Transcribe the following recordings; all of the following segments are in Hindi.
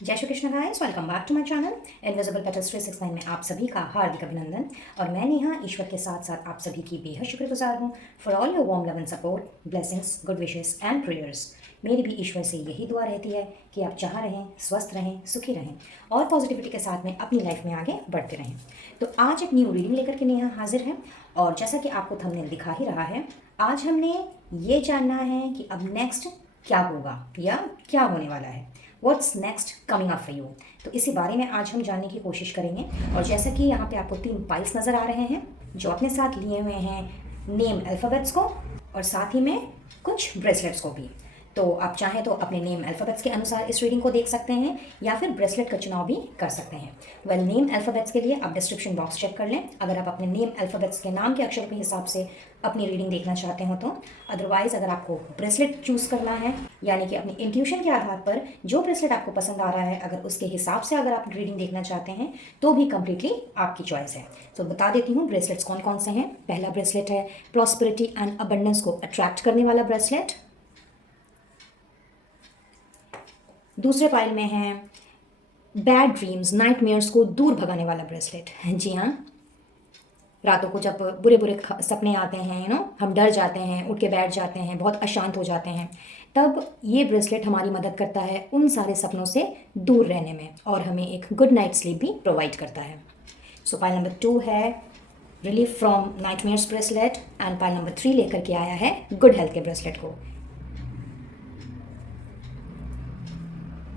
जय Shri Krishna guys, welcome back to my channel Invisible Petals 369 में आप सभी का हार्दिक अभिनंदन। और मैं नेहा ईश्वर के साथ साथ आप सभी की बेहद शुक्रगुजार हूँ for all your warm love and support, blessings, good wishes and prayers. मेरी भी ईश्वर से यही दुआ रहती है कि आप चाह रहें, स्वस्थ रहें, सुखी रहें और पॉजिटिविटी के साथ में अपनी लाइफ में आगे बढ़ते रहें। तो आज एक न्यू रीडिंग लेकर के नेहा हाजिर है और जैसा कि आपको थंबनेल दिखा ही रहा है, आज हमने ये जानना है कि अब नेक्स्ट क्या होगा या क्या होने वाला है, what's next coming up for you. तो इसी बारे में आज हम जानने की कोशिश करेंगे। और जैसा कि यहाँ पे आपको 3 पाइल्स नज़र आ रहे हैं जो अपने साथ लिए हुए हैं नेम अल्फ़ाबेट्स को और साथ ही में कुछ ब्रेसलेट्स को भी। तो आप चाहें तो अपने नेम अल्फ़ाबेट्स के अनुसार इस रीडिंग को देख सकते हैं या फिर ब्रेसलेट का चुनाव भी कर सकते हैं। वेल, नेम अल्फ़ाबेट्स के लिए आप डिस्क्रिप्शन बॉक्स चेक कर लें अगर आप अपने नेम अल्फ़ाबेट्स के नाम के अक्षर के हिसाब से अपनी रीडिंग देखना चाहते हो तो। अदरवाइज़ अगर आपको ब्रेसलेट चूज़ करना है, यानी कि अपनी इंट्यूशन के आधार पर जो ब्रेसलेट आपको पसंद आ रहा है, अगर उसके हिसाब से अगर आप रीडिंग देखना चाहते हैं तो भी कम्प्लीटली आपकी चॉइस है। तो बता देती हूँ ब्रेसलेट्स कौन कौन से हैं। पहला ब्रेसलेट है प्रॉस्पेरिटी एंड अबंडेंस को अट्रैक्ट करने वाला ब्रेसलेट। दूसरे पाइल में है बैड ड्रीम्स, नाइटमेयर्स को दूर भगाने वाला ब्रेसलेट। जी हाँ, रातों को जब बुरे बुरे सपने आते हैं, हम डर जाते हैं, उठ के बैठ जाते हैं, बहुत अशांत हो जाते हैं, तब ये ब्रेसलेट हमारी मदद करता है उन सारे सपनों से दूर रहने में और हमें एक गुड नाइट स्लीप भी प्रोवाइड करता है। सो पाइल नंबर 2 है relief from nightmares bracelet and pile number 3 लेकर के आया है गुड हेल्थ के ब्रेसलेट को।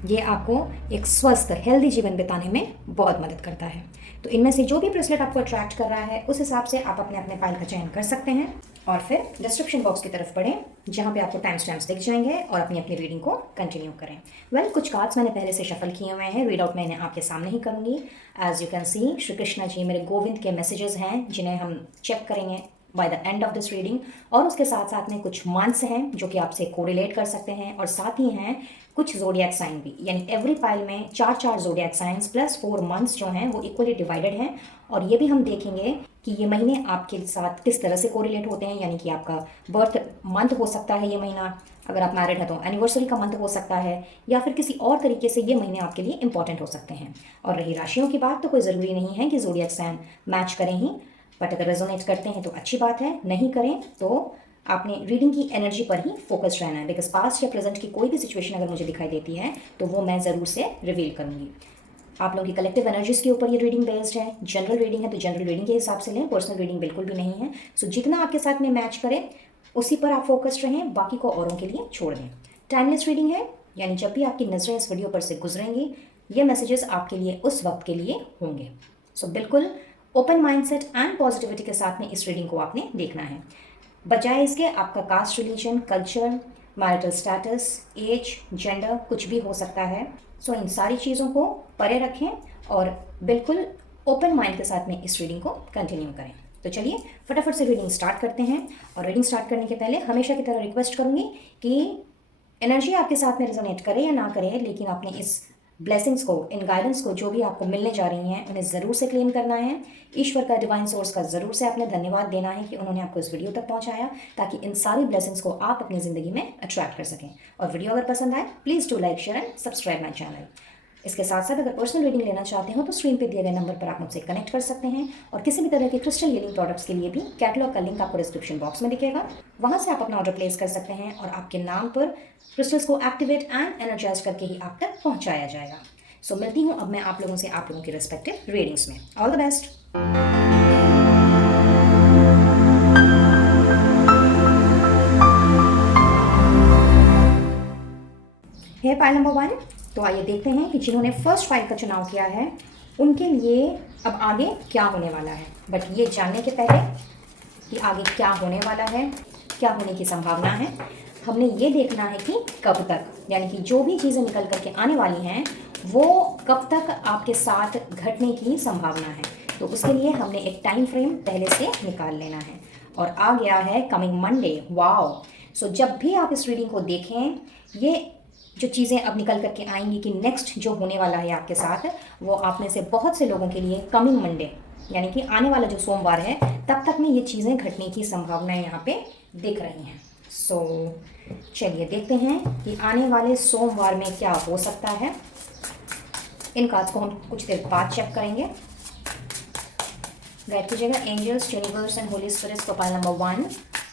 ये आपको एक स्वस्थ हेल्दी जीवन बिताने में बहुत मदद करता है। तो इनमें से जो भी ब्रेसलेट आपको अट्रैक्ट कर रहा है उस हिसाब से आप अपने अपने पाइल का चयन कर सकते हैं और फिर डिस्क्रिप्शन बॉक्स की तरफ पढ़ें जहाँ पे आपको टाइम स्टैम्प्स दिख जाएंगे और अपनी अपनी रीडिंग को कंटिन्यू करें। वेल, कुछ कार्ड्स मैंने पहले से शफल किए हुए हैं, रीड आउट मैंने आपके सामने ही करूँगी। As you can see, Shri Krishna ji मेरे गोविंद के मैसेजेस हैं जिन्हें हम चेक करेंगे by the end of this reading. और उसके साथ साथ में कुछ मंथ्स हैं जो कि आपसे कोरिलेट कर सकते हैं और साथ ही हैं कुछ जोडियक साइन भी, यानी एवरी पाइल में 4 जोडियक साइंस प्लस 4 मंथ्स जो हैं वो इक्वली डिवाइडेड हैं। और ये भी हम देखेंगे कि ये महीने आपके साथ किस तरह से कोरिलेट होते हैं, यानी कि आपका बर्थ मंथ हो सकता है ये महीना, अगर आप मैरिड हैं तो एनिवर्सरी का मंथ हो सकता है या फिर किसी और तरीके से ये महीने आपके लिए इंपॉर्टेंट हो सकते हैं। और रही राशियों की बात, तो कोई ज़रूरी नहीं है कि जोडियक साइन मैच करें ही, बट अगर रेजोनेट करते हैं तो अच्छी बात है, नहीं करें तो आपने रीडिंग की एनर्जी पर ही फोकस रहना है। बिकॉज पास्ट या प्रेजेंट की कोई भी सिचुएशन अगर मुझे दिखाई देती है तो वो मैं ज़रूर से रिवील करूँगी। आप लोगों की कलेक्टिव एनर्जीज के ऊपर ये रीडिंग बेस्ड है। जनरल रीडिंग है तो जनरल रीडिंग के हिसाब से लें, पर्सनल रीडिंग बिल्कुल भी नहीं है। सो जितना आपके साथ में मैच करे उसी पर आप फोकस्ड रहें, बाकी को औरों के लिए छोड़ दें। टाइमलेस रीडिंग है, यानी जब भी आपकी नज़रें इस वीडियो पर से गुजरेंगी ये मैसेजेस आपके लिए उस वक्त के लिए होंगे। सो बिल्कुल ओपन माइंडसेट एंड पॉजिटिविटी के साथ में इस रीडिंग को आपने देखना है। बजाय इसके आपका caste, religion, culture, marital status, age, gender कुछ भी हो सकता है। सो इन सारी चीज़ों को परे रखें और बिल्कुल ओपन माइंड के साथ में इस रीडिंग को कंटिन्यू करें। तो चलिए फटाफट से रीडिंग स्टार्ट करते हैं। और रीडिंग स्टार्ट करने के पहले हमेशा की तरह रिक्वेस्ट करूँगी कि एनर्जी आपके साथ में रिजोनेट करे या ना करे, लेकिन आपने इस ब्लेसिंग्स को, इन गाइडेंस को जो भी आपको मिलने जा रही हैं उन्हें ज़रूर से क्लेम करना है। ईश्वर का, डिवाइन सोर्स का ज़रूर से आपने धन्यवाद देना है कि उन्होंने आपको इस वीडियो तक पहुंचाया ताकि इन सारी ब्लेसिंग्स को आप अपनी ज़िंदगी में अट्रैक्ट कर सकें। और वीडियो अगर पसंद आए please do like, share and subscribe my channel. इसके साथ साथ अगर पर्सनल रीडिंग लेना चाहते हो तो स्क्रीन पे दिए गए नंबर पर आप मुझसे कनेक्ट कर सकते हैं। और किसी भी तरह के क्रिस्टल हीलिंग प्रोडक्ट्स के लिए भी कैटलॉग का लिंक आपको डिस्क्रिप्शन बॉक्स में दिखेगा, वहाँ से आप अपना ऑर्डर प्लेस कर सकते हैं और आपके नाम पर क्रिस्टल्स को एक्टिवेट एंड एनर्जाइज करके ही आप तक पहुँचाया जाएगा। सो मिलती हूँ अब मैं आप लोगों से आप लोगों की रिस्पेक्टिव रीडिंग्स में। All the best. है पाइल नंबर 1। तो आइए देखते हैं कि जिन्होंने फर्स्ट पाइल का चुनाव किया है उनके लिए अब आगे क्या होने वाला है। बट ये जानने के पहले कि आगे क्या होने वाला है, क्या होने की संभावना है, हमने ये देखना है कि कब तक, यानी कि जो भी चीज़ें निकल करके आने वाली हैं वो कब तक आपके साथ घटने की संभावना है। तो उसके लिए हमने एक टाइम फ्रेम पहले से निकाल लेना है और आ गया है कमिंग मंडे। वाओ! सो जब भी आप इस रीडिंग को देखें, ये जो चीज़ें अब निकल करके आएंगी कि नेक्स्ट जो होने वाला है आपके साथ, वो आप में से बहुत से लोगों के लिए कमिंग मंडे, यानी कि आने वाला जो सोमवार है तब तक में ये चीज़ें घटने की संभावनाएं यहाँ पे दिख रही हैं। सो चलिए देखते हैं कि आने वाले सोमवार में क्या हो सकता है। इन कार्ड्स को हम कुछ देर बाद चेक करेंगे। गाइड कीजिएगा angels, universe and holy spirits for pile number 1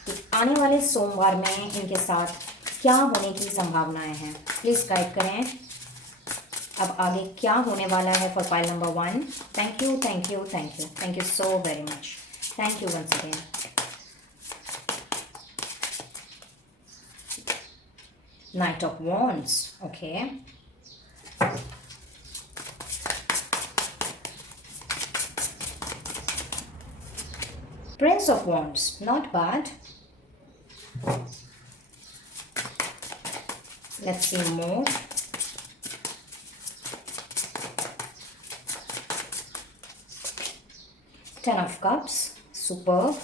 कि आने वाले सोमवार में इनके साथ क्या होने की संभावनाएं हैं। प्लीज़ गाइड करें अब आगे क्या होने वाला है for file number 1। Thank you, thank you, thank you, thank you so very much. Thank you once again. Knight of Wands, okay. Prince of Wands, not bad. Let's see more. Ten of Cups, superb.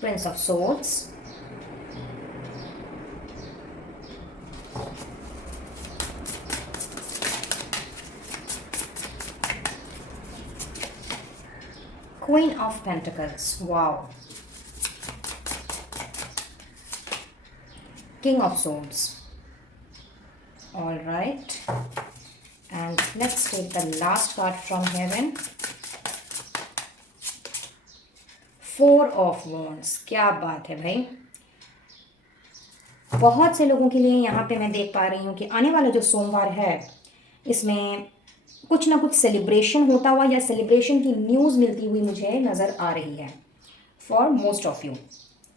Prince of Swords, Queen of Pentacles, wow. King of Swords, all right, and let's take the last card from heaven. 4 of Wands, क्या बात है भाई। बहुत से लोगों के लिए यहाँ पे मैं देख पा रही हूँ कि आने वाला जो सोमवार है इसमें कुछ ना कुछ सेलिब्रेशन होता हुआ या सेलिब्रेशन की न्यूज़ मिलती हुई मुझे नज़र आ रही है फॉर मोस्ट ऑफ यू।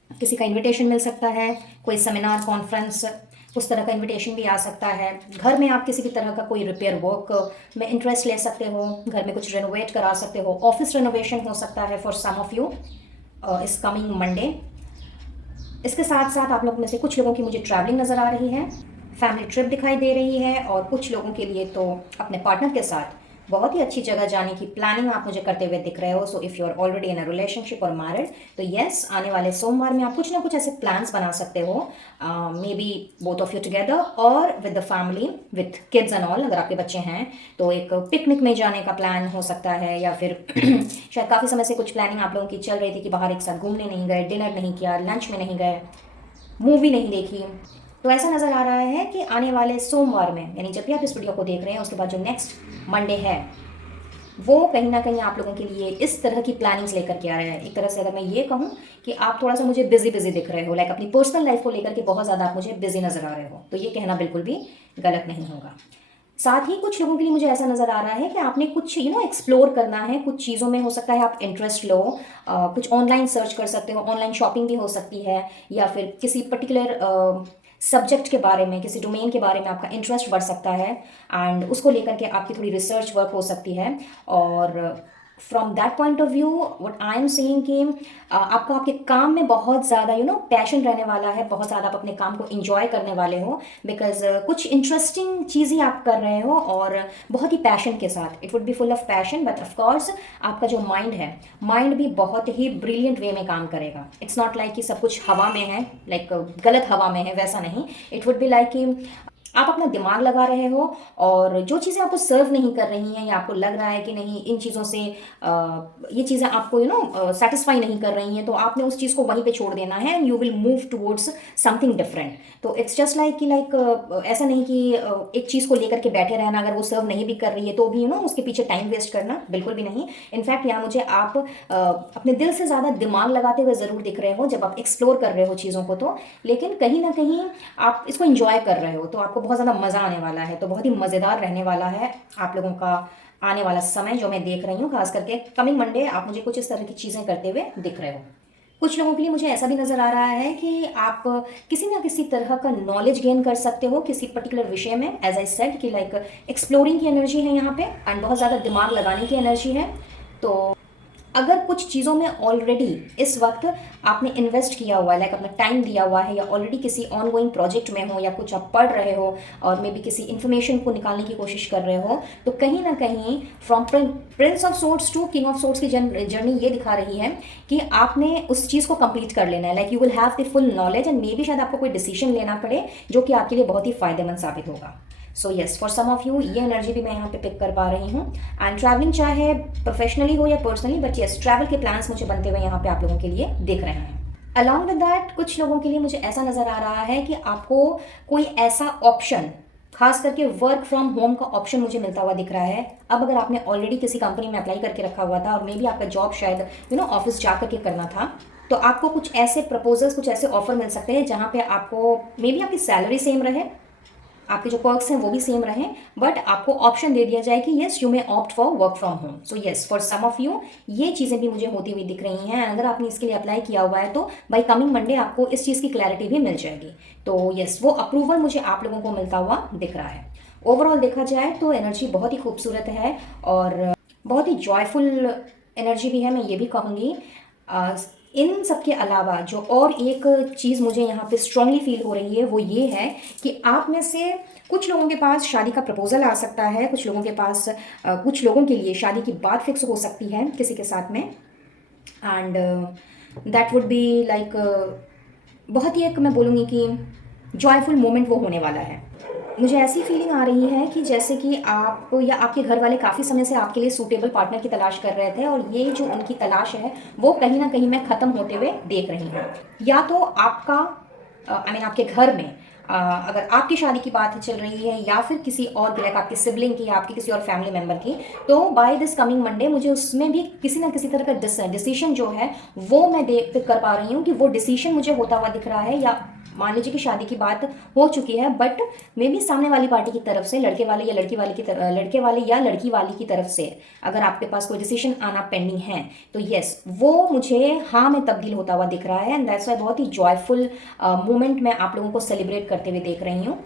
किसी का इनविटेशन मिल सकता है, कोई सेमिनार, कॉन्फ्रेंस, उस तरह का इनविटेशन भी आ सकता है। घर में आप किसी भी तरह का कोई रिपेयर वर्क में इंटरेस्ट ले सकते हो, घर में कुछ रेनोवेट करा सकते हो, ऑफिस रेनोवेशन हो सकता है फॉर सम ऑफ यू इस कमिंग मंडे। इसके साथ साथ आप लोग में से कुछ लोगों की मुझे ट्रैवलिंग नज़र आ रही है, फैमिली ट्रिप दिखाई दे रही है, और कुछ लोगों के लिए तो अपने पार्टनर के साथ बहुत ही अच्छी जगह जाने की प्लानिंग आप मुझे करते हुए दिख रहे हो। So if you are already in a relationship और मैरिड तो येस, आने वाले सोमवार में आप कुछ ना कुछ ऐसे प्लान्स बना सकते हो, maybe both of you together और with the family, with kids and all. अगर आपके बच्चे हैं तो एक पिकनिक में जाने का प्लान हो सकता है, या फिर शायद काफ़ी समय से कुछ प्लानिंग आप लोगों की चल रही थी कि बाहर एक साथ घूमने नहीं गए, डिनर नहीं किया, लंच में नहीं गए, मूवी नहीं देखी। तो ऐसा नज़र आ रहा है कि आने वाले सोमवार में, यानी जब भी आप इस वीडियो को देख रहे हैं उसके बाद जो नेक्स्ट मंडे है, वो कहीं ना कहीं आप लोगों के लिए इस तरह की प्लानिंग्स लेकर के आ रहे हैं। एक तरह से अगर मैं ये कहूँ कि आप थोड़ा सा मुझे बिजी दिख रहे हो, लाइक अपनी पर्सनल लाइफ को लेकर के बहुत ज़्यादा आप मुझे बिजी नज़र आ रहे हो, तो ये कहना बिल्कुल भी गलत नहीं होगा। साथ ही कुछ लोगों के लिए मुझे ऐसा नज़र आ रहा है कि आपने कुछ एक्सप्लोर करना है कुछ चीज़ों में। हो सकता है आप इंटरेस्ट लो, कुछ ऑनलाइन सर्च कर सकते हो, ऑनलाइन शॉपिंग भी हो सकती है, या फिर किसी पर्टिकुलर सब्जेक्ट के बारे में, किसी डोमेन के बारे में आपका इंटरेस्ट बढ़ सकता है, एंड उसको लेकर के आपकी थोड़ी रिसर्च वर्क हो सकती है। और from that point of view what I am saying कि आपका आपके काम में बहुत ज़्यादा पैशन रहने वाला है, बहुत ज़्यादा आप अपने काम को इंजॉय करने वाले हो, बिकॉज कुछ इंटरेस्टिंग चीज़ ही आप कर रहे हो और बहुत ही पैशन के साथ। It would be full of passion, but of course आपका जो माइंड है, माइंड भी बहुत ही ब्रिलियंट वे में काम करेगा। इट्स नॉट लाइक कि सब कुछ हवा में है, लाइक गलत हवा में है, वैसा नहीं। इट वुड बी लाइक कि आप अपना दिमाग लगा रहे हो, और जो चीज़ें आपको सर्व नहीं कर रही हैं, या आपको लग रहा है कि नहीं इन चीज़ों से ये चीज़ें आपको सेटिस्फाई नहीं कर रही हैं, तो आपने उस चीज़ को वहीं पे छोड़ देना है, and you will move towards something different. तो इट्स जस्ट लाइक ऐसा नहीं कि एक चीज़ को लेकर के बैठे रहना, अगर वो सर्व नहीं भी कर रही है तो भी उसके पीछे टाइम वेस्ट करना, बिल्कुल भी नहीं। इनफैक्ट यहाँ मुझे आप अपने दिल से ज़्यादा दिमाग लगाते हुए ज़रूर दिख रहे हो जब आप एक्सप्लोर कर रहे हो चीज़ों को, तो लेकिन कहीं ना कहीं आप इसको इंजॉय कर रहे हो, तो आपको बहुत ज़्यादा मज़ा आने वाला है। तो बहुत ही मज़ेदार रहने वाला है आप लोगों का आने वाला समय, जो मैं देख रही हूँ। खास करके कमिंग मंडे आप मुझे कुछ इस तरह की चीज़ें करते हुए दिख रहे हो। कुछ लोगों के लिए मुझे ऐसा भी नज़र आ रहा है कि आप किसी ना किसी तरह का नॉलेज गेन कर सकते हो किसी पर्टिकुलर विषय में। एज आई सेड कि लाइक एक्सप्लोरिंग की एनर्जी है यहाँ पे, एंड बहुत ज़्यादा दिमाग लगाने की एनर्जी है। तो अगर कुछ चीज़ों में ऑलरेडी इस वक्त आपने इन्वेस्ट किया हुआ है, लाइक अपना टाइम दिया हुआ है, या ऑलरेडी किसी ऑनगोइंग प्रोजेक्ट में हो, या कुछ आप पढ़ रहे हो और मे बी किसी इन्फॉर्मेशन को निकालने की कोशिश कर रहे हो, तो कहीं ना कहीं from prince of swords to king of swords की जर्नी ये दिखा रही है कि आपने उस चीज़ को कंप्लीट कर लेना है। Like you will have the full knowledge, and may be शायद आपको कोई डिसीजन लेना पड़े जो कि आपके लिए बहुत ही फायदेमंद साबित होगा। So yes, for some of you ये एनर्जी भी मैं यहाँ पे पिक कर पा रही हूँ। एंड ट्रैवलिंग चाहे प्रोफेशनली हो या पर्सनली, बट येस ट्रैवल के प्लान्स मुझे बनते हुए यहाँ पे आप लोगों के लिए दिख रहे हैं। अलॉन्ग विद दैट कुछ लोगों के लिए मुझे ऐसा नज़र आ रहा है कि आपको कोई ऐसा ऑप्शन, खास करके वर्क फ्रॉम होम का ऑप्शन मुझे मिलता हुआ दिख रहा है। अब अगर आपने ऑलरेडी किसी कंपनी में अप्लाई करके रखा हुआ था और मे बी आपका जॉब शायद ऑफिस जा करके करना था, तो आपको कुछ ऐसे प्रपोजल्स, कुछ ऐसे ऑफर मिल सकते हैं जहाँ पे आपको मे बी आपकी सैलरी सेम रहे, आपके जो पर्क्स हैं वो भी सेम रहें, बट आपको ऑप्शन दे दिया जाए कि yes you may opt for work from home. So yes, for some of you ये चीज़ें भी मुझे होती हुई दिख रही हैं। अगर आपने इसके लिए अप्लाई किया हुआ है तो बाई कमिंग मंडे आपको इस चीज़ की क्लैरिटी भी मिल जाएगी। तो येस, वो अप्रूवल मुझे आप लोगों को मिलता हुआ दिख रहा है। ओवरऑल देखा जाए तो एनर्जी बहुत ही खूबसूरत है और बहुत ही जॉयफुल एनर्जी भी है, मैं ये भी कहूँगी। इन सब के अलावा जो और एक चीज़ मुझे यहाँ पे स्ट्रांगली फील हो रही है वो ये है कि आप में से कुछ लोगों के पास शादी का प्रपोजल आ सकता है, कुछ लोगों के पास कुछ लोगों के लिए शादी की बात फिक्स हो सकती है किसी के साथ में, and that would be like बहुत ही एक, मैं बोलूँगी कि जॉयफुल मोमेंट वो होने वाला है। मुझे ऐसी फीलिंग आ रही है कि जैसे कि आप या आपके घर वाले काफ़ी समय से आपके लिए सूटेबल पार्टनर की तलाश कर रहे थे और ये जो उनकी तलाश है वो कहीं ना कहीं मैं ख़त्म होते हुए देख रही हूँ। या तो आपका आपके घर में अगर आपकी शादी की बात चल रही है या फिर किसी और लाइक आपके सिबलिंग की, आपके किसी और फैमिली मेम्बर की, तो बाय दिस कमिंग मंडे मुझे उसमें भी किसी ना किसी तरह का डिसीजन जो है वो मैं देख कर पा रही हूँ कि वो डिसीजन मुझे होता हुआ दिख रहा है। या मान लीजिए कि शादी की बात हो चुकी है बट मे बी सामने वाली पार्टी की तरफ से, लड़के वाले या लड़की वाली की तरफ, लड़के वाले या लड़की वाली की तरफ से अगर आपके पास कोई डिसीजन आना पेंडिंग है तो येस वो मुझे हाँ में तब्दील होता हुआ दिख रहा है। एंड दैट्स वाई बहुत ही जॉयफुल मोमेंट मैं आप लोगों को सेलिब्रेट करते हुए देख रही हूँ।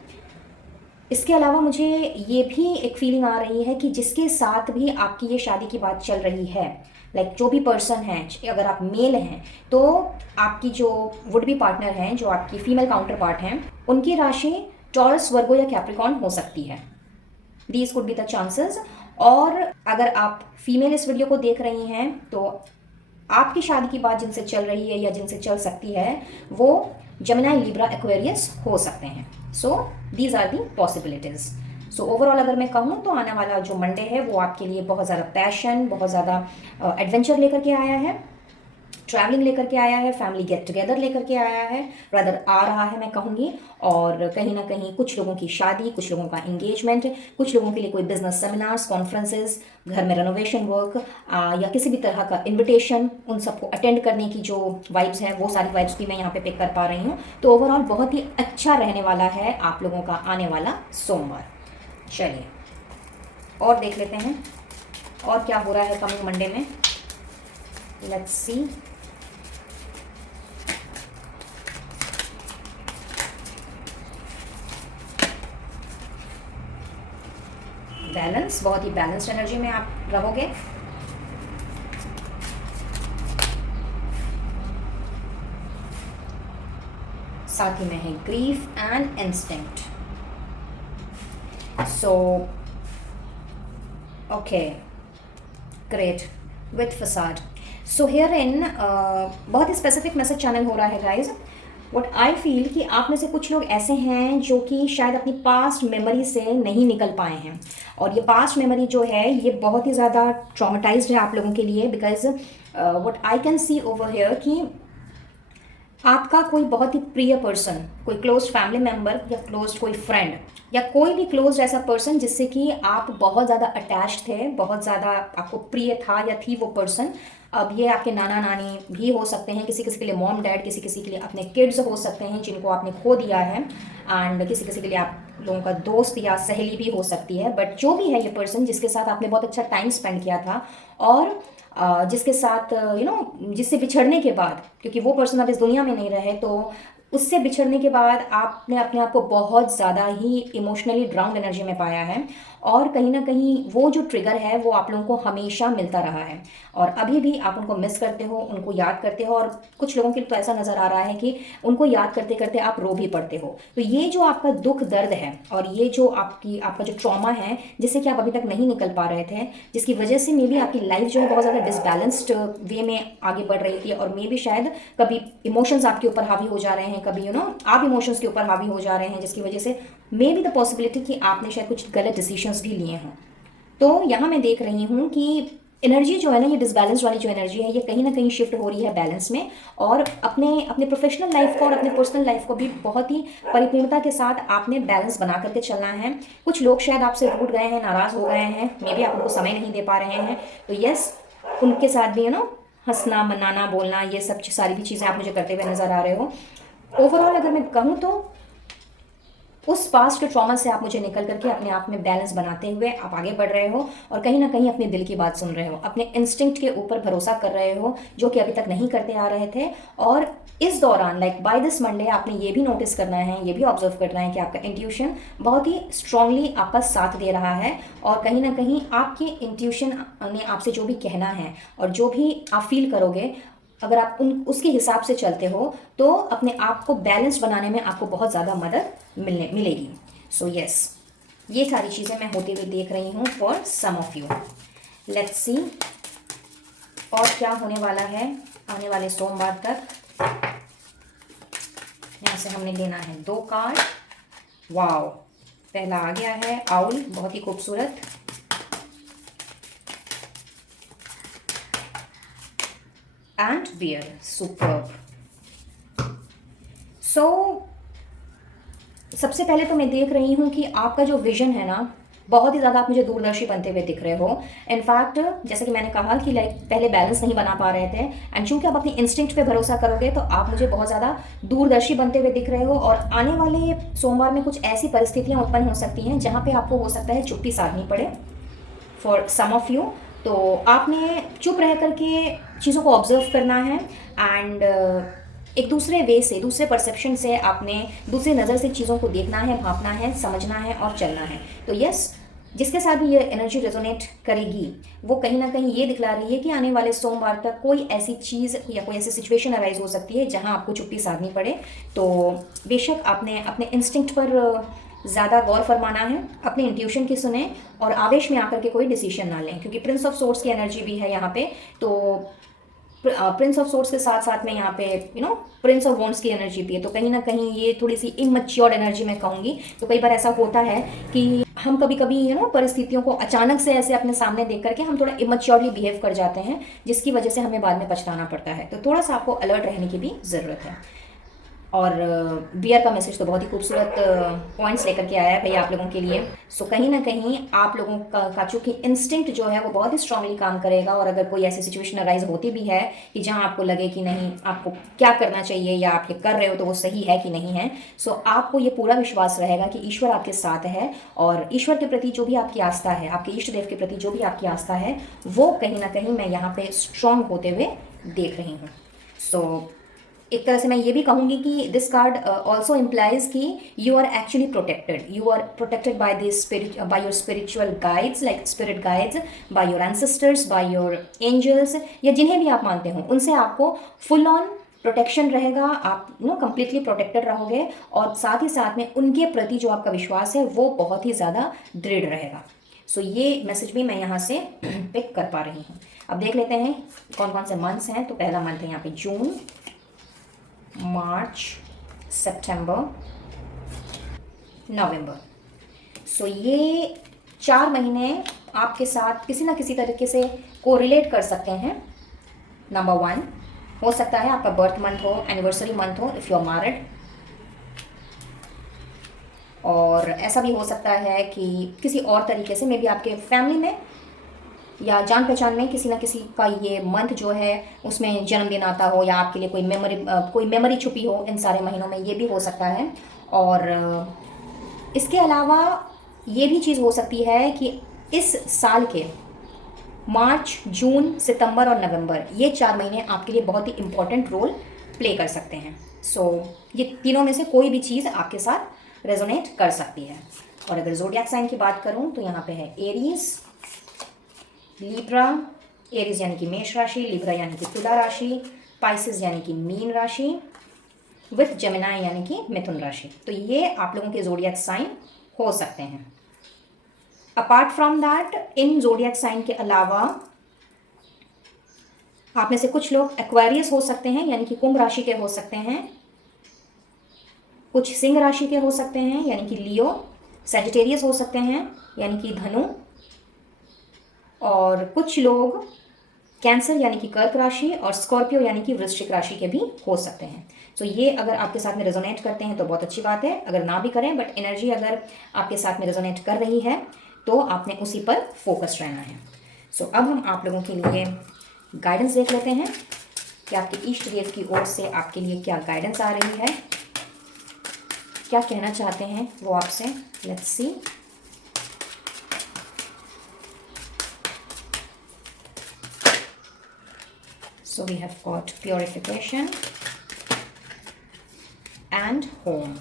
इसके अलावा मुझे ये भी एक फीलिंग आ रही है कि जिसके साथ भी आपकी ये शादी की बात चल रही है, लाइक जो भी पर्सन है, अगर आप मेल हैं तो आपकी जो वुड बी पार्टनर हैं, जो आपकी फीमेल काउंटर पार्ट हैं, उनकी राशि टॉरस, वर्गो या कैप्रिकॉर्न हो सकती है। These could be the chances. और अगर आप फीमेल इस वीडियो को देख रही हैं तो आपकी शादी की बात जिनसे चल रही है या जिनसे चल सकती है वो जेमिनी, लिब्रा, एक्वेरियस हो सकते हैं। So these are the possibilities. So overall अगर मैं कहूँ तो आने वाला जो मंडे है वो आपके लिए बहुत ज़्यादा पैशन, बहुत ज़्यादा एडवेंचर लेकर के आया है, ट्रैवलिंग लेकर के आया है, फैमिली गेट टुगेदर लेकर के आया है, रादर आ रहा है मैं कहूँगी। और कहीं ना कहीं कुछ लोगों की शादी, कुछ लोगों का इंगेजमेंट, कुछ लोगों के लिए कोई बिजनेस सेमिनार्स, कॉन्फ्रेंसेस, घर में रेनोवेशन वर्क या किसी भी तरह का इन्विटेशन, उन सबको अटेंड करने की जो वाइब्स हैं वो सारी वाइब्स भी मैं यहाँ पे पिक कर पा रही हूँ। तो ओवरऑल बहुत ही अच्छा रहने वाला है आप लोगों का आने वाला सोमवार। चलिए और देख लेते हैं और क्या हो रहा है कमिंग मंडे में। Let's see. बैलेंस, बहुत ही बैलेंस्ड एनर्जी में आप रहोगे। साथ ही में है grief and instinct. So okay, great, with facade. So here in बहुत ही स्पेसिफिक मैसेज चैनल हो रहा है गाइज। व्हाट आई फील कि आप में से कुछ लोग ऐसे हैं जो कि शायद अपनी पास्ट मेमोरी से नहीं निकल पाए हैं, और ये पास्ट मेमोरी जो है ये बहुत ही ज़्यादा ट्रॉमेटाइज्ड है आप लोगों के लिए। Because what I can C over here कि आपका कोई बहुत ही प्रिय पर्सन, कोई क्लोज फैमिली मेम्बर या क्लोज कोई फ्रेंड या कोई भी क्लोज ऐसा पर्सन जिससे कि आप बहुत ज़्यादा अटैच थे, बहुत ज़्यादा आपको प्रिय था या थी वो पर्सन। अब ये आपके नाना नानी भी हो सकते हैं, किसी किसी के लिए मॉम डैड, किसी किसी के लिए अपने किड्स हो सकते हैं जिनको आपने खो दिया है, एंड किसी किसी के लिए आप लोगों का दोस्त या सहेली भी हो सकती है। बट जो भी है ये पर्सन जिसके साथ आपने बहुत अच्छा टाइम स्पेंड किया था और जिसके साथ जिससे बिछड़ने के बाद, क्योंकि वो पर्सन अब इस दुनिया में नहीं रहे, तो उससे बिछड़ने के बाद आपने अपने आप को बहुत ज़्यादा ही इमोशनली ड्राउन एनर्जी में पाया है, और कहीं ना कहीं वो जो ट्रिगर है वो आप लोगों को हमेशा मिलता रहा है और अभी भी आप उनको मिस करते हो, उनको याद करते हो। और कुछ लोगों के लिए तो ऐसा नज़र आ रहा है कि उनको याद करते करते आप रो भी पड़ते हो। तो ये जो आपका दुख दर्द है और ये जो आपका जो ट्रॉमा है जिससे कि आप अभी तक नहीं निकल पा रहे थे, जिसकी वजह से मे बी आपकी लाइफ जो है बहुत ज़्यादा डिसबैलेंस्ड वे में आगे बढ़ रही थी, और मे बी शायद कभी इमोशंस आपके ऊपर हावी हो जा रहे हैं, कभी आप इमोशंस के ऊपर हावी हो जा रहे हैं, जिसकी वजह से मे बी द पॉसिबिलिटी कि आपने शायद कुछ गलत डिसीजंस भी लिए हों। तो यहाँ मैं देख रही हूँ कि एनर्जी जो है ना, ये डिसबैलेंस वाली जो एनर्जी है, ये कहीं ना कहीं शिफ्ट हो रही है बैलेंस में। और अपने अपने प्रोफेशनल लाइफ को और अपने पर्सनल लाइफ को भी बहुत ही परिपूर्णता के साथ आपने बैलेंस बना करके चलना है। कुछ लोग शायद आपसे रूठ गए हैं, नाराज़ हो गए हैं, मे बी आप उनको समय नहीं दे पा रहे हैं, तो यस, उनके साथ भी हंसना मनाना बोलना, ये सब सारी भी चीज़ें आप मुझे करते हुए नज़र आ रहे हो। ओवरऑल अगर मैं कहूँ तो उस पास्ट के ट्रॉमा से आप मुझे निकल करके अपने आप में बैलेंस बनाते हुए आप आगे बढ़ रहे हो, और कहीं ना कहीं अपने दिल की बात सुन रहे हो, अपने इंस्टिंक्ट के ऊपर भरोसा कर रहे हो, जो कि अभी तक नहीं करते आ रहे थे। और इस दौरान लाइक बाय दिस मंडे आपने ये भी नोटिस करना है, ये भी ऑब्जर्व करना है कि आपका इंट्यूशन बहुत ही स्ट्रांगली आपका साथ दे रहा है, और कहीं ना कहीं आपकी इंट्यूशन ने आपसे जो भी कहना है और जो भी आप फील करोगे, अगर आप उसके हिसाब से चलते हो तो अपने आप को बैलेंस बनाने में आपको बहुत ज़्यादा मदद मिलेगी। सो यस, ये सारी चीज़ें मैं होते हुए देख रही हूँ for some of you. Let's see और क्या होने वाला है आने वाले सोमवार तक। यहाँ से हमने लेना है 2 कार्ड। वाओ, पहला आ गया है आउल, बहुत ही खूबसूरत। And beer, superb. सो सबसे पहले तो मैं देख रही हूँ कि आपका जो विजन है ना, बहुत ही ज़्यादा आप मुझे दूरदर्शी बनते हुए दिख रहे हो। इनफैक्ट जैसे कि मैंने कहा कि लाइक पहले बैलेंस नहीं बना पा रहे थे, एंड चूंकि आप अपनी इंस्टिंक्ट पे भरोसा करोगे तो आप मुझे बहुत ज़्यादा दूरदर्शी बनते हुए दिख रहे हो। और आने वाले सोमवार में कुछ ऐसी परिस्थितियाँ उत्पन्न हो सकती हैं जहाँ पे आपको हो सकता है चुप्पी साधनी पड़े फॉर सम ऑफ यू। तो आपने चुप रह करके चीज़ों को ऑब्जर्व करना है, एंड एक दूसरे वे से, दूसरे परसेप्शन से आपने दूसरी नज़र से चीज़ों को देखना है, भापना है, समझना है और चलना है। तो यस, जिसके साथ भी ये एनर्जी रेजोनेट करेगी वो कहीं ना कहीं ये दिखला रही है कि आने वाले सोमवार तक कोई ऐसी चीज़ या कोई ऐसी सिचुएशन अराइज हो सकती है जहां आपको चुप्पी साधनी पड़े। तो बेशक आपने अपने इंस्टिंक्ट पर ज़्यादा गौर फरमाना है, अपने इंट्यूशन की सुने और आवेश में आकर के कोई डिसीजन ना लें, क्योंकि प्रिंस ऑफ सोर्स की एनर्जी भी है यहाँ पे। तो प्रिंस ऑफ सोर्स के साथ साथ में यहाँ पे प्रिंस ऑफ वॉन्ड्स की एनर्जी भी है। तो कहीं ना कहीं ये थोड़ी सी इमैच्योर एनर्जी मैं कहूँगी। तो कई बार ऐसा होता है कि हम कभी कभी परिस्थितियों को अचानक से ऐसे अपने सामने देख करके हम थोड़ा इमैच्योरली बिहेव कर जाते हैं, जिसकी वजह से हमें बाद में पछताना पड़ता है। तो थोड़ा सा आपको अलर्ट रहने की भी ज़रूरत है। और बियर का मैसेज तो बहुत ही खूबसूरत पॉइंट्स लेकर के आया है भैया आप लोगों के लिए। सो कहीं ना कहीं आप लोगों का चूँकि इंस्टिंक्ट जो है वो बहुत ही स्ट्रांगली काम करेगा, और अगर कोई ऐसी सिचुएशन अराइज होती भी है कि जहां आपको लगे कि नहीं आपको क्या करना चाहिए या आप ये कर रहे हो तो वो सही है कि नहीं है, सो आपको ये पूरा विश्वास रहेगा कि ईश्वर आपके साथ है, और ईश्वर के प्रति जो भी आपकी आस्था है, आपके इष्ट देव के प्रति जो भी आपकी आस्था है, वो कहीं ना कहीं मैं यहाँ पे स्ट्रांग होते हुए देख रही हूँ। सो एक तरह से मैं ये भी कहूँगी कि दिस कार्ड ऑल्सो इम्प्लाइज कि you are actually protected, you are protected by this spirit, by your spiritual guides, like spirit guides, by your ancestors, by your angels, या जिन्हें भी आप मानते हो उनसे आपको फुल ऑन प्रोटेक्शन रहेगा। आप कंप्लीटली प्रोटेक्टेड रहोगे, और साथ ही साथ में उनके प्रति जो आपका विश्वास है वो बहुत ही ज़्यादा दृढ़ रहेगा। सो ये मैसेज भी मैं यहाँ से पिक कर पा रही हूँ। अब देख लेते हैं कौन कौन से मंथ्स हैं। तो पहला मंथ है यहाँ पे जून, मार्च, सितंबर, नवंबर। सो ये 4 महीने आपके साथ किसी ना किसी तरीके से कोरिलेट कर सकते हैं। नंबर 1 हो सकता है आपका बर्थ मंथ हो, एनिवर्सरी मंथ हो इफ़ यू आर मैरिड, और ऐसा भी हो सकता है कि किसी और तरीके से मे बी आपके फैमिली में या जान पहचान में किसी ना किसी का ये मंथ जो है उसमें जन्मदिन आता हो, या आपके लिए कोई मेमोरी छुपी हो इन सारे महीनों में, ये भी हो सकता है। और इसके अलावा ये भी चीज़ हो सकती है कि इस साल के मार्च, जून, सितंबर और नवंबर, ये 4 महीने आपके लिए बहुत ही इम्पोर्टेंट रोल प्ले कर सकते हैं। सो ये तीनों में से कोई भी चीज़ आपके साथ रेजोनेट कर सकती है। और अगर ज़ोडिएक साइन की बात करूँ तो यहाँ पे है एरीज, लिब्रा, एरीज यानी कि मेष राशि, लिब्रा यानी कि तुला राशि, पाइसेस यानी कि मीन राशि, विथ जेमिनाई यानी कि मिथुन राशि। तो ये आप लोगों के ज़ोडिएक साइन हो सकते हैं। Apart from that, in zodiac sign के अलावा आप में से कुछ लोग एक्वेरियस हो सकते हैं, यानी कि कुंभ राशि के हो सकते हैं, कुछ सिंह राशि के हो सकते हैं यानी कि लियो, सैजिटेरियस हो सकते हैं यानी कि धनु, और कुछ लोग कैंसर यानी कि कर्क राशि और स्कॉर्पियो यानी कि वृश्चिक राशि के भी हो सकते हैं। तो ये अगर आपके साथ में रेजोनेट करते हैं तो बहुत अच्छी बात है, अगर ना भी करें बट एनर्जी अगर आपके साथ में रेजोनेट कर रही है तो आपने उसी पर फोकस रहना है। सो अब हम आप लोगों के लिए गाइडेंस देख लेते हैं कि आपके इष्ट देव की ओर से आपके लिए क्या गाइडेंस आ रही है, क्या कहना चाहते हैं वो आपसे। Let's see. So we have got purification and home,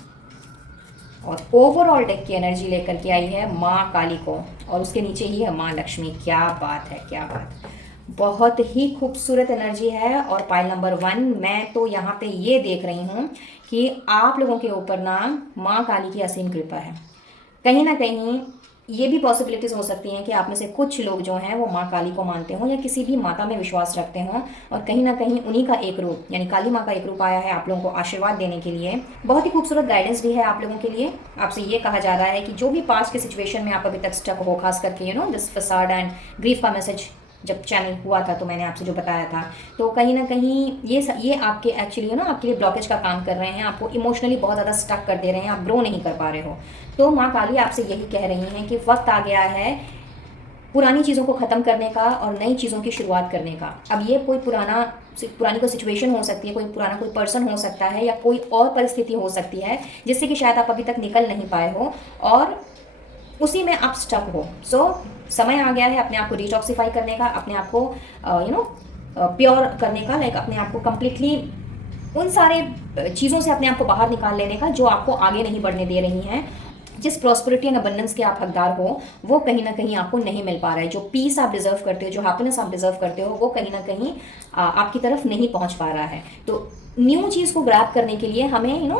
और ओवरऑल डेक की एनर्जी लेकर के आई है माँ काली को, और उसके नीचे ही है माँ लक्ष्मी। क्या बात है, क्या बात, बहुत ही खूबसूरत एनर्जी है। और पाइल नंबर 1 मैं तो यहाँ पे ये देख रही हूँ कि आप लोगों के ऊपर ना माँ काली की असीम कृपा है। कहीं ना कहीं ये भी पॉसिबिलिटीज़ हो सकती हैं कि आप में से कुछ लोग जो हैं वो माँ काली को मानते हों या किसी भी माता में विश्वास रखते हों, और कहीं ना कहीं उन्हीं का एक रूप यानी काली माँ का एक रूप आया है आप लोगों को आशीर्वाद देने के लिए। बहुत ही खूबसूरत गाइडेंस भी है आप लोगों के लिए। आपसे ये कहा जा रहा है कि जो भी पास्ट के सिचुएशन में आप अभी तक स्टक हो, खास करके दिस फसाड एंड ग्रीफ का मैसेज जब चैनल हुआ था तो मैंने आपसे जो बताया था, तो कहीं ना कहीं ये आपके एक्चुअली आपके लिए ब्लॉकेज का काम कर रहे हैं, आपको इमोशनली बहुत ज़्यादा स्टक कर दे रहे हैं, आप ग्रो नहीं कर पा रहे हो। तो माँ काली आपसे यही कह रही हैं कि वक्त आ गया है पुरानी चीज़ों को ख़त्म करने का और नई चीज़ों की शुरुआत करने का। अब ये कोई पुरानी कोई सिचुएशन हो सकती है, कोई पर्सन हो सकता है, या कोई और परिस्थिति हो सकती है जिससे कि शायद आप अभी तक निकल नहीं पाए हो और उसी में आप स्टक हो। समय आ गया है अपने आप को डिटॉक्सिफाई करने का, अपने आप को प्योर करने का, लाइक अपने आप को कम्प्लीटली उन सारे चीज़ों से अपने आप को बाहर निकाल लेने का जो आपको आगे नहीं बढ़ने दे रही हैं। जिस प्रॉस्पेरिटी एंड अबंडेंस के आप हकदार हो वो कहीं ना कहीं आपको नहीं मिल पा रहा है। जो पीस आप डिजर्व करते हो, जो हैप्पीनेस आप डिजर्व करते हो, वो कहीं ना कहीं आपकी तरफ नहीं पहुंच पा रहा है। तो न्यू चीज़ को ग्रैब करने के लिए हमें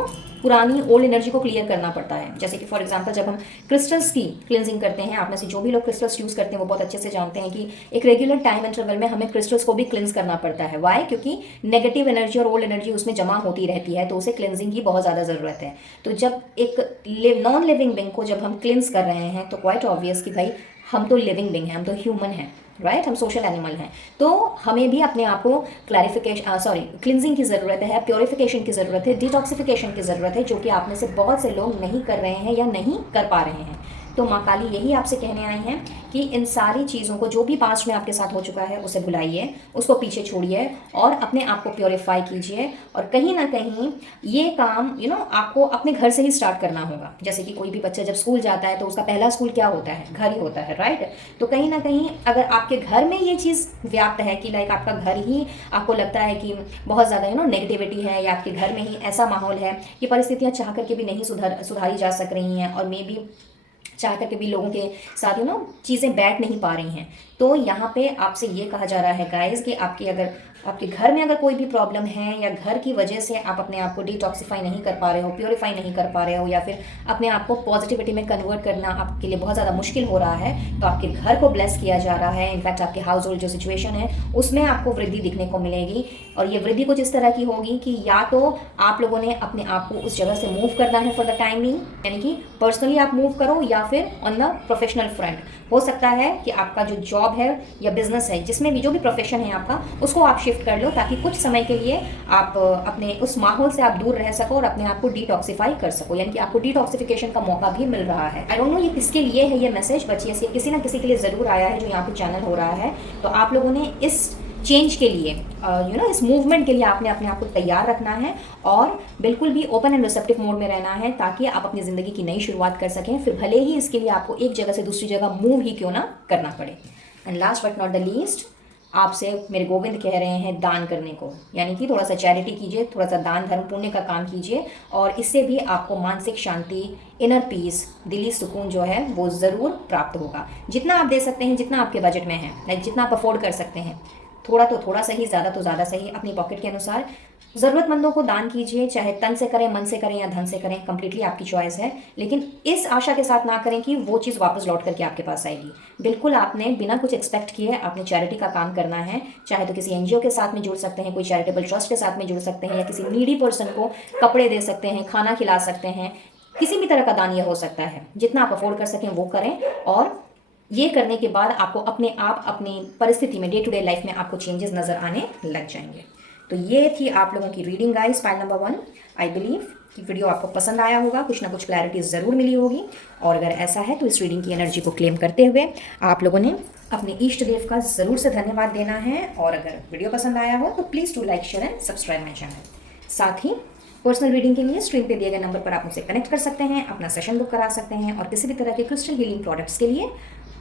पुरानी ओल्ड एनर्जी को क्लियर करना पड़ता है। जैसे कि फॉर एग्जांपल जब हम क्रिस्टल्स की क्लिनजिंग करते हैं, आप में से जो भी लोग क्रिस्टल्स यूज़ करते हैं वो बहुत अच्छे से जानते हैं कि एक रेगुलर टाइम इंटरवल में हमें क्रिस्टल्स को भी क्लिनज करना पड़ता है। वाई? क्योंकि नेगेटिव एनर्जी और ओल्ड एनर्जी उसमें जमा होती रहती है, तो उसे क्लिनजिंग की बहुत ज़्यादा ज़रूरत है। तो जब एक नॉन लिविंग बिंग को जब हम क्लिनज कर रहे हैं तो क्वाइट ऑब्वियस कि भाई हम तो लिविंग बिंग हैं, हम तो ह्यूमन हैं, राइट? हम सोशल एनिमल हैं, तो हमें भी अपने आप को क्लिनजिंग की ज़रूरत है, प्योरिफिकेशन की ज़रूरत है, डिटॉक्सिफिकेशन की ज़रूरत है, जो कि आप में से बहुत से लोग नहीं कर रहे हैं या नहीं कर पा रहे हैं। तो माँ काली यही आपसे कहने आई हैं कि इन सारी चीज़ों को जो भी पास्ट में आपके साथ हो चुका है उसे भुलाइए, उसको पीछे छोड़िए और अपने आप को प्योरीफाई कीजिए। और कहीं ना कहीं ये काम आपको अपने घर से ही स्टार्ट करना होगा। जैसे कि कोई भी बच्चा जब स्कूल जाता है तो उसका पहला स्कूल क्या होता है? घर ही होता है, राइट? तो कहीं ना कहीं अगर आपके घर में ये चीज़ व्याप्त है कि लाइक आपका घर ही आपको लगता है कि बहुत ज़्यादा नेगेटिविटी है, या आपके घर में ही ऐसा माहौल है कि परिस्थितियाँ चाह करके भी नहीं सुधारी जा सक रही हैं, और मे बी चाह करके भी लोगों के साथ चीज़ें बैठ नहीं पा रही हैं, तो यहाँ पे आपसे ये कहा जा रहा है गाइस कि आपके घर में अगर कोई भी प्रॉब्लम है या घर की वजह से आप अपने आप को डिटॉक्सिफाई नहीं कर पा रहे हो, प्योरीफाई नहीं कर पा रहे हो, या फिर अपने आप को पॉजिटिविटी में कन्वर्ट करना आपके लिए बहुत ज़्यादा मुश्किल हो रहा है, तो आपके घर को ब्लेस किया जा रहा है। इनफैक्ट आपके हाउस होल्ड जो सिचुएशन है उसमें आपको वृद्धि दिखने को मिलेगी, और ये वृद्धि कुछ इस तरह की होगी कि या तो आप लोगों ने अपने आप को उस जगह से मूव करना है फॉर द टाइमिंग, यानी कि पर्सनली आप मूव करो, या फिर ऑन द प्रोफेशनल फ्रंट हो सकता है कि आपका जो जॉब है या बिजनेस है, जिसमें भी जो भी प्रोफेशन है आपका, उसको आप शिफ्ट कर लो ताकि कुछ समय के लिए आप अपने उस माहौल से आप दूर रह सको और अपने आप को डिटॉक्सिफाई कर सको, यानी कि आपको डिटॉक्सिफिकेशन का मौका भी मिल रहा है। आई डोंट नो ये किसके लिए है ये मैसेज, बट ये किसी ना किसी के लिए ज़रूर आया है जो यहाँ पे चैनल हो रहा है। तो आप लोगों ने इस चेंज के लिए इस मूवमेंट के लिए आपने अपने आप को तैयार रखना है और बिल्कुल भी ओपन एंड रिसेप्टिव मोड में रहना है, ताकि आप अपनी ज़िंदगी की नई शुरुआत कर सकें, फिर भले ही इसके लिए आपको एक जगह से दूसरी जगह मूव ही क्यों ना करना पड़े। And last but not the least, आपसे मेरे गोविंद कह रहे हैं दान करने को, यानी कि थोड़ा सा चैरिटी कीजिए, थोड़ा सा दान धर्म पुण्य का काम कीजिए, और इससे भी आपको मानसिक शांति, इनर पीस, दिली सुकून जो है वो ज़रूर प्राप्त होगा। जितना आप दे सकते हैं, जितना आपके बजट में है, लाइक जितना आप अफोर्ड कर सकते हैं, थोड़ा तो थोड़ा सही, ज़्यादा तो ज़्यादा सही, अपनी पॉकेट के अनुसार ज़रूरतमंदों को दान कीजिए, चाहे तन से करें, मन से करें या धन से करें, कंप्लीटली आपकी चॉइस है। लेकिन इस आशा के साथ ना करें कि वो चीज़ वापस लौट करके आपके पास आएगी। बिल्कुल आपने बिना कुछ एक्सपेक्ट किए आपने चैरिटी का काम करना है, चाहे तो किसी एनजीओ के साथ में जुड़ सकते हैं, कोई चैरिटेबल ट्रस्ट के साथ में जुड़ सकते हैं, या किसी नीडी पर्सन को कपड़े दे सकते हैं, खाना खिला सकते हैं, किसी भी तरह का दान ये हो सकता है। जितना आप अफोर्ड कर सकें वो करें, और ये करने के बाद आपको अपने आप अपनी परिस्थिति में, डे टू डे लाइफ में आपको चेंजेस नज़र आने लग जाएंगे। तो ये थी आप लोगों की reading guys, pile number 1। I believe कि वीडियो आपको पसंद आया होगा, कुछ ना कुछ क्लैरिटी ज़रूर मिली होगी। और अगर ऐसा है तो इस रीडिंग की एनर्जी को क्लेम करते हुए आप लोगों ने अपने इष्ट देव का ज़रूर से धन्यवाद देना है। और अगर वीडियो पसंद आया हो तो please do like, share and subscribe my channel. साथ ही पर्सनल रीडिंग के लिए स्क्रीन पे दिए गए नंबर पर आप मुझसे कनेक्ट कर सकते हैं, अपना सेशन बुक करा सकते हैं। और किसी भी तरह के क्रिस्टल हीलिंग प्रोडक्ट्स के लिए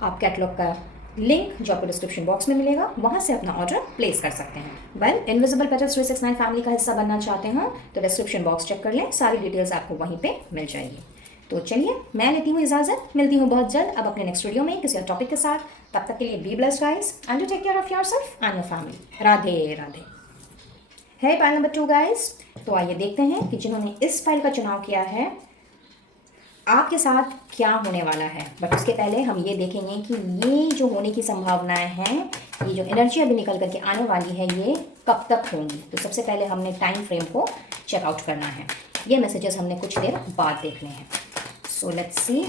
आप कैटलॉग का लिंक जो आपको डिस्क्रिप्शन बॉक्स में मिलेगा वहाँ से अपना ऑर्डर प्लेस कर सकते हैं। वेल, इनविजिबल पेटल्स 369 फैमिली का हिस्सा बनना चाहते हो तो डिस्क्रिप्शन बॉक्स चेक कर लें, सारी डिटेल्स आपको वहीं पे मिल जाएगी। तो चलिए मैं लेती हूँ इजाज़त, मिलती हूँ बहुत जल्द अब अपने नेक्स्ट वीडियो में किसी और टॉपिक के साथ। तब तक के लिए be blessed guys and to take care of yourself and your family. Radhe Radhe. Hey pile number 2 guys. तो आइए देखते हैं कि जिन्होंने इस फाइल का चुनाव किया है आपके साथ क्या होने वाला है। बट उसके पहले हम ये देखेंगे कि ये जो होने की संभावनाएं हैं, ये जो एनर्जी अभी निकल करके आने वाली है, ये कब तक होंगी। तो सबसे पहले हमने टाइम फ्रेम को चेकआउट करना है। ये मैसेजेस हमने कुछ देर बाद देखने हैं। सो लेट्स सी,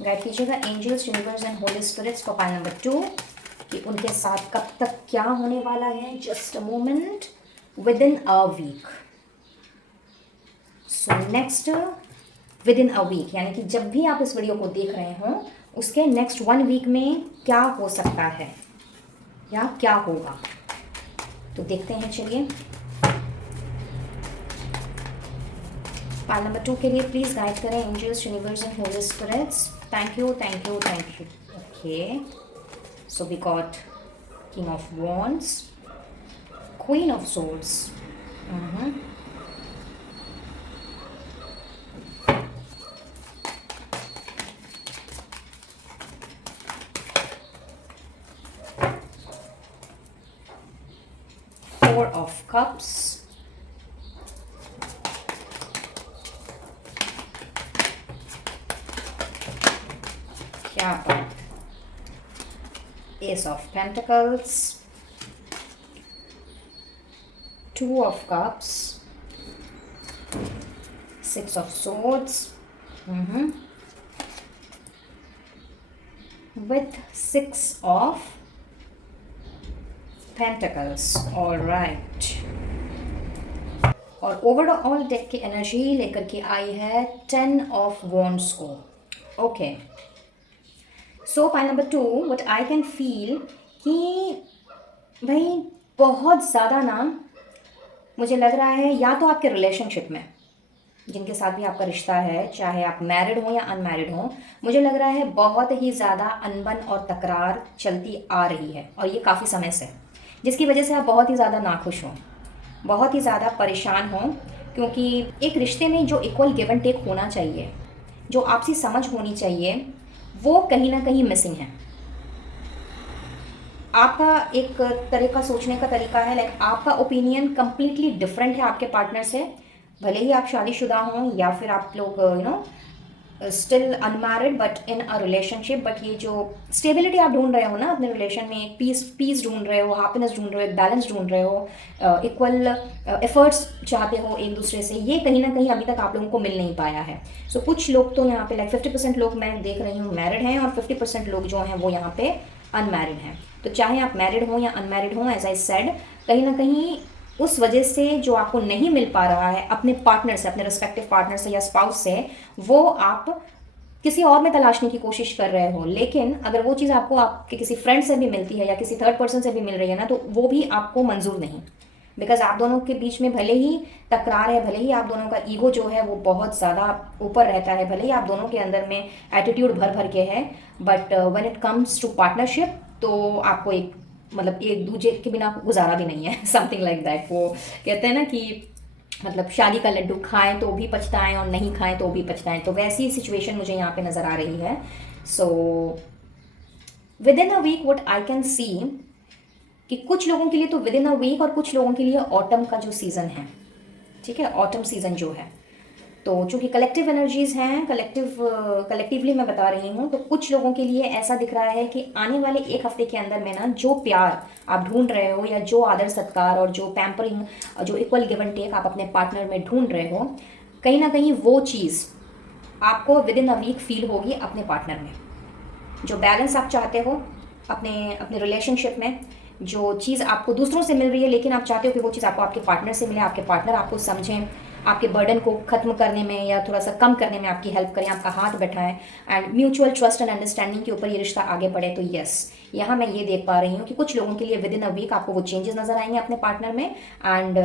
गाइड कीजिएगा angels, universe and holy spirits for file number 2 कि उनके साथ कब तक क्या होने वाला है। Just a moment, within a week. So next within a week, यानी कि जब भी आप इस वीडियो को देख रहे हो उसके नेक्स्ट 1 वीक में क्या हो सकता है या क्या होगा, तो देखते हैं। चलिए पार्ट नंबर 2 के लिए प्लीज गाइड करें angels, universe and holy spirits. Thank you thank you thank you. Okay, so we got king of wands, queen of swords, Four of Cups, क्या बात, Ace of Pentacles, Two of Cups, Six of Swords, with Six of Pentacles. All right. और ओवरऑल डेक की एनर्जी लेकर के आई है 10 ऑफ वॉन्ड्स को। Okay, so file number 2 what I can feel कि भाई बहुत ज़्यादा ना मुझे लग रहा है, या तो आपके रिलेशनशिप में जिनके साथ भी आपका रिश्ता है, चाहे आप मैरिड हो या अनमैरिड हो, मुझे लग रहा है बहुत ही ज़्यादा अनबन और तकरार चलती आ रही है और ये काफ़ी समय से, जिसकी वजह से आप बहुत ही ज़्यादा नाखुश हों, बहुत ही ज़्यादा परेशान हों। क्योंकि एक रिश्ते में जो इक्वल गिव एंड टेक होना चाहिए, जो आपसी समझ होनी चाहिए, वो कहीं ना कहीं मिसिंग है। आपका एक तरह का सोचने का तरीका है, लाइक आपका ओपिनियन कंप्लीटली डिफरेंट है आपके पार्टनर से, भले ही आप शादीशुदा हों या फिर आप लोग still unmarried but in a relationship. But ये जो स्टेबिलिटी आप ढूंढ रहे हो ना अपने रिलेशन में, एक पीस ढूंढ रहे हो, हैप्पीनेस ढूंढ रहे हो, एक बैलेंस ढूंढ रहे हो, इक्वल एफर्ट्स चाहते हो एक दूसरे से, ये कहीं ना कहीं अभी तक आप लोगों को मिल नहीं पाया है। सो कुछ लोग तो यहाँ पे लाइक 50% लोग मैं देख रही हूँ मैरिड हैं और 50% लोग जो हैं वो यहाँ पे अनमैरिड हैं। तो चाहे आप मैरिड हो या अनमैरिड हो, एज आई सेड, कहीं ना कहीं उस वजह से जो आपको नहीं मिल पा रहा है अपने पार्टनर से, अपने रिस्पेक्टिव पार्टनर से या स्पाउस से, वो आप किसी और में तलाशने की कोशिश कर रहे हो। लेकिन अगर वो चीज़ आपको आपके किसी फ्रेंड से भी मिलती है या किसी थर्ड पर्सन से भी मिल रही है ना, तो वो भी आपको मंजूर नहीं, बिकॉज आप दोनों के बीच में भले ही तकरार है, भले ही आप दोनों का ईगो जो है वो बहुत ज़्यादा ऊपर रहता है, भले ही आप दोनों के अंदर में एटीट्यूड भर भर के है, but when it comes to partnership तो आपको एक मतलब एक दूसरे के बिना गुजारा भी नहीं है, समथिंग लाइक दैट। वो कहते हैं ना कि मतलब शादी का लड्डू खाएं तो भी पछताएं और नहीं खाएं तो भी पछताएं, तो वैसी सिचुएशन मुझे यहाँ पे नज़र आ रही है। So within a week what I can see कि कुछ लोगों के लिए तो विद इन अ वीक और कुछ लोगों के लिए ऑटम का जो सीज़न है, ठीक है, ऑटम सीज़न जो है, तो चूँकि कलेक्टिव एनर्जीज़ हैं, कलेक्टिवली मैं बता रही हूँ, तो कुछ लोगों के लिए ऐसा दिख रहा है कि आने वाले एक हफ्ते के अंदर में ना जो प्यार आप ढूंढ रहे हो या जो आदर सत्कार और जो पैम्परिंग, जो इक्वल गिव एंड टेक आप अपने पार्टनर में ढूंढ रहे हो, कहीं ना कहीं वो चीज़ आपको with in a weak feel होगी अपने पार्टनर में। जो बैलेंस आप चाहते हो अपने अपने रिलेशनशिप में, जो चीज़ आपको दूसरों से मिल रही है लेकिन आप चाहते हो कि वो चीज़ आपको आपके पार्टनर से मिले, आपके पार्टनर आपको समझें, आपके बर्डन को ख़त्म करने में या थोड़ा सा कम करने में आपकी हेल्प करें, आपका हाथ बैठाएं and mutual trust and understanding के ऊपर ये रिश्ता आगे बढ़े। तो यस, यहाँ मैं ये देख पा रही हूँ कि कुछ लोगों के लिए विद इन अ वीक आपको वो चेंजेस नजर आएंगे अपने पार्टनर में। एंड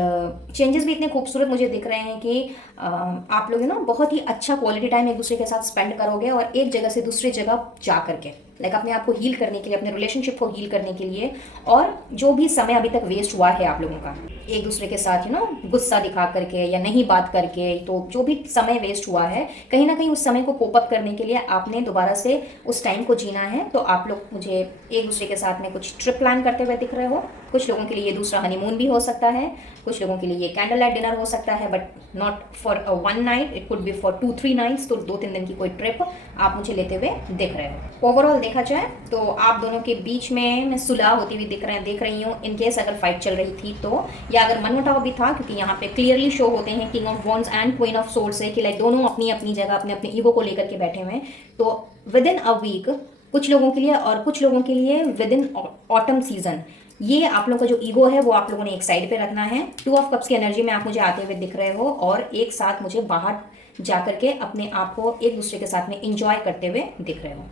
चेंजेस भी इतने खूबसूरत मुझे दिख रहे हैं कि आप लोग बहुत ही अच्छा क्वालिटी टाइम एक दूसरे के साथ स्पेंड करोगे, और एक जगह से दूसरी जगह जा करके लाइक अपने आप को हील करने के लिए, अपने रिलेशनशिप को हील करने के लिए, और जो भी समय अभी तक वेस्ट हुआ है आप लोगों का एक दूसरे के साथ गुस्सा दिखा करके या नहीं बात करके, तो जो भी समय वेस्ट हुआ है कहीं ना कहीं उस समय को कोप अप करने के लिए आपने दोबारा से उस टाइम को जीना है। तो आप लोग मुझे एक दूसरे के साथ में कुछ ट्रिप प्लान करते हुए दिख रहे हो। कुछ लोगों के लिए ये दूसरा हनीमून भी हो सकता है, कुछ लोगों के लिए ये कैंडल लाइट डिनर हो सकता है, but not for a 1 night, it could be for 2-3 nights. तो 2-3 दिन की कोई ट्रिप आप मुझे लेते हुए दिख रहे हो। ओवरऑल देखा जाए तो आप दोनों के बीच में मैं सुलह होती हुई देख रही हूँ। इन केस अगर फाइट चल रही थी तो, या अगर मनमुटाव भी था, क्योंकि यहाँ पे क्लियरली शो होते हैं king of wands and queen of swords से कि लाइक दोनों अपनी अपनी जगह अपने अपने ईगो को लेकर के बैठे हुए हैं। तो विद इन अ वीक कुछ लोगों के लिए, और कुछ लोगों के लिए विद इन ऑटम सीजन, ये आप लोगों का जो ईगो है वो आप लोगों ने एक साइड पे रखना है। 2 ऑफ कप्स की एनर्जी में आप मुझे आते हुए दिख रहे हो, और एक साथ मुझे बाहर जाकर के अपने आप को एक दूसरे के साथ में इंजॉय करते हुए दिख रहे हो।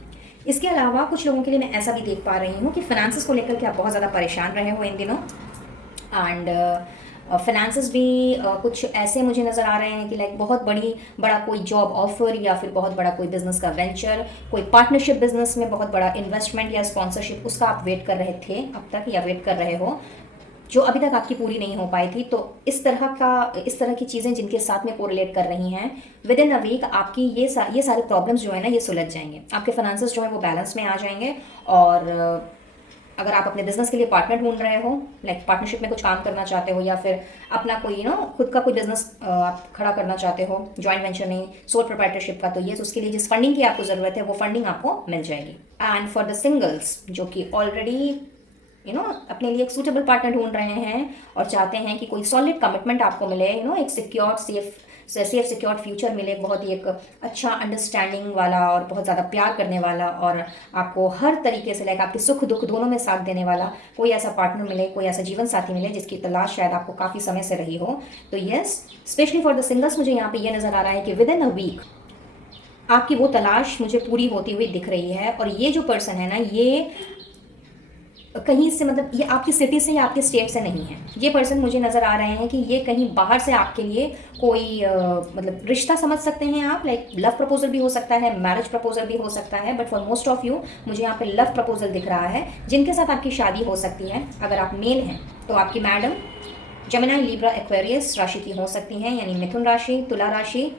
इसके अलावा कुछ लोगों के लिए मैं ऐसा भी देख पा रही हूँ कि फाइनेंसेस को लेकर के आप बहुत ज़्यादा परेशान रहे हो इन दिनों, एंड फाइनेंसेस भी कुछ ऐसे मुझे नज़र आ रहे हैं कि लाइक बहुत बड़ा कोई जॉब ऑफर, या फिर बहुत बड़ा कोई बिजनेस का वेंचर, कोई पार्टनरशिप बिजनेस में बहुत बड़ा इन्वेस्टमेंट या स्पॉन्सरशिप, उसका आप वेट कर रहे थे अब तक या वेट कर रहे हो, जो अभी तक आपकी पूरी नहीं हो पाई थी। तो इस तरह की चीज़ें जिनके साथ में कोरिलेट कर रही हैं, विद इन अ वीक आपकी ये सारे प्रॉब्लम्स जो है ना ये सुलझ जाएंगे, आपके फाइनेंसेस जो है वो बैलेंस में आ जाएंगे। और अगर आप अपने बिजनेस के लिए पार्टनर ढूंढ रहे हो, लाइक पार्टनरशिप में कुछ काम करना चाहते हो, या फिर अपना कोई खुद का कोई बिजनेस आप खड़ा करना चाहते हो, जॉइंट वेंचर नहीं, सोल प्रोप्राइटरशिप का, तो ये उसके लिए जिस फंडिंग की आपको ज़रूरत है वो फंडिंग आपको मिल जाएगी। एंड फॉर द सिंगल्स जो कि ऑलरेडी अपने लिए एक सूटेबल पार्टनर ढूंढ रहे हैं और चाहते हैं कि कोई सॉलिड कमिटमेंट आपको मिले, एक सिक्योर सेफ सिक्योर फ्यूचर मिले, बहुत ही एक अच्छा अंडरस्टैंडिंग वाला और बहुत ज़्यादा प्यार करने वाला, और आपको हर तरीके से लाइक आपके सुख दुख दोनों में साथ देने वाला कोई ऐसा पार्टनर मिले, कोई ऐसा जीवन साथी मिले जिसकी तलाश शायद आपको काफ़ी समय से रही हो। तो yes, specially for the singles मुझे यहाँ पे ये नज़र आ रहा है कि विद इन अ वीक आपकी वो तलाश मुझे पूरी होती हुई दिख रही है। और ये जो पर्सन है ना, ये कहीं से ये आपकी सिटी से या आपके स्टेट से नहीं है। ये पर्सन मुझे नज़र आ रहे हैं कि ये कहीं बाहर से आपके लिए कोई रिश्ता समझ सकते हैं आप, लाइक लव प्रपोजल भी हो सकता है, मैरिज प्रपोजल भी हो सकता है, but for most of you मुझे यहाँ पे लव प्रपोजल दिख रहा है, जिनके साथ आपकी शादी हो सकती है। अगर आप मेल हैं तो आपकी मैडम जेमिनी, लिब्रा, एक्वेरियस राशि की हो सकती हैं, यानी मिथुन राशि, तुला राशि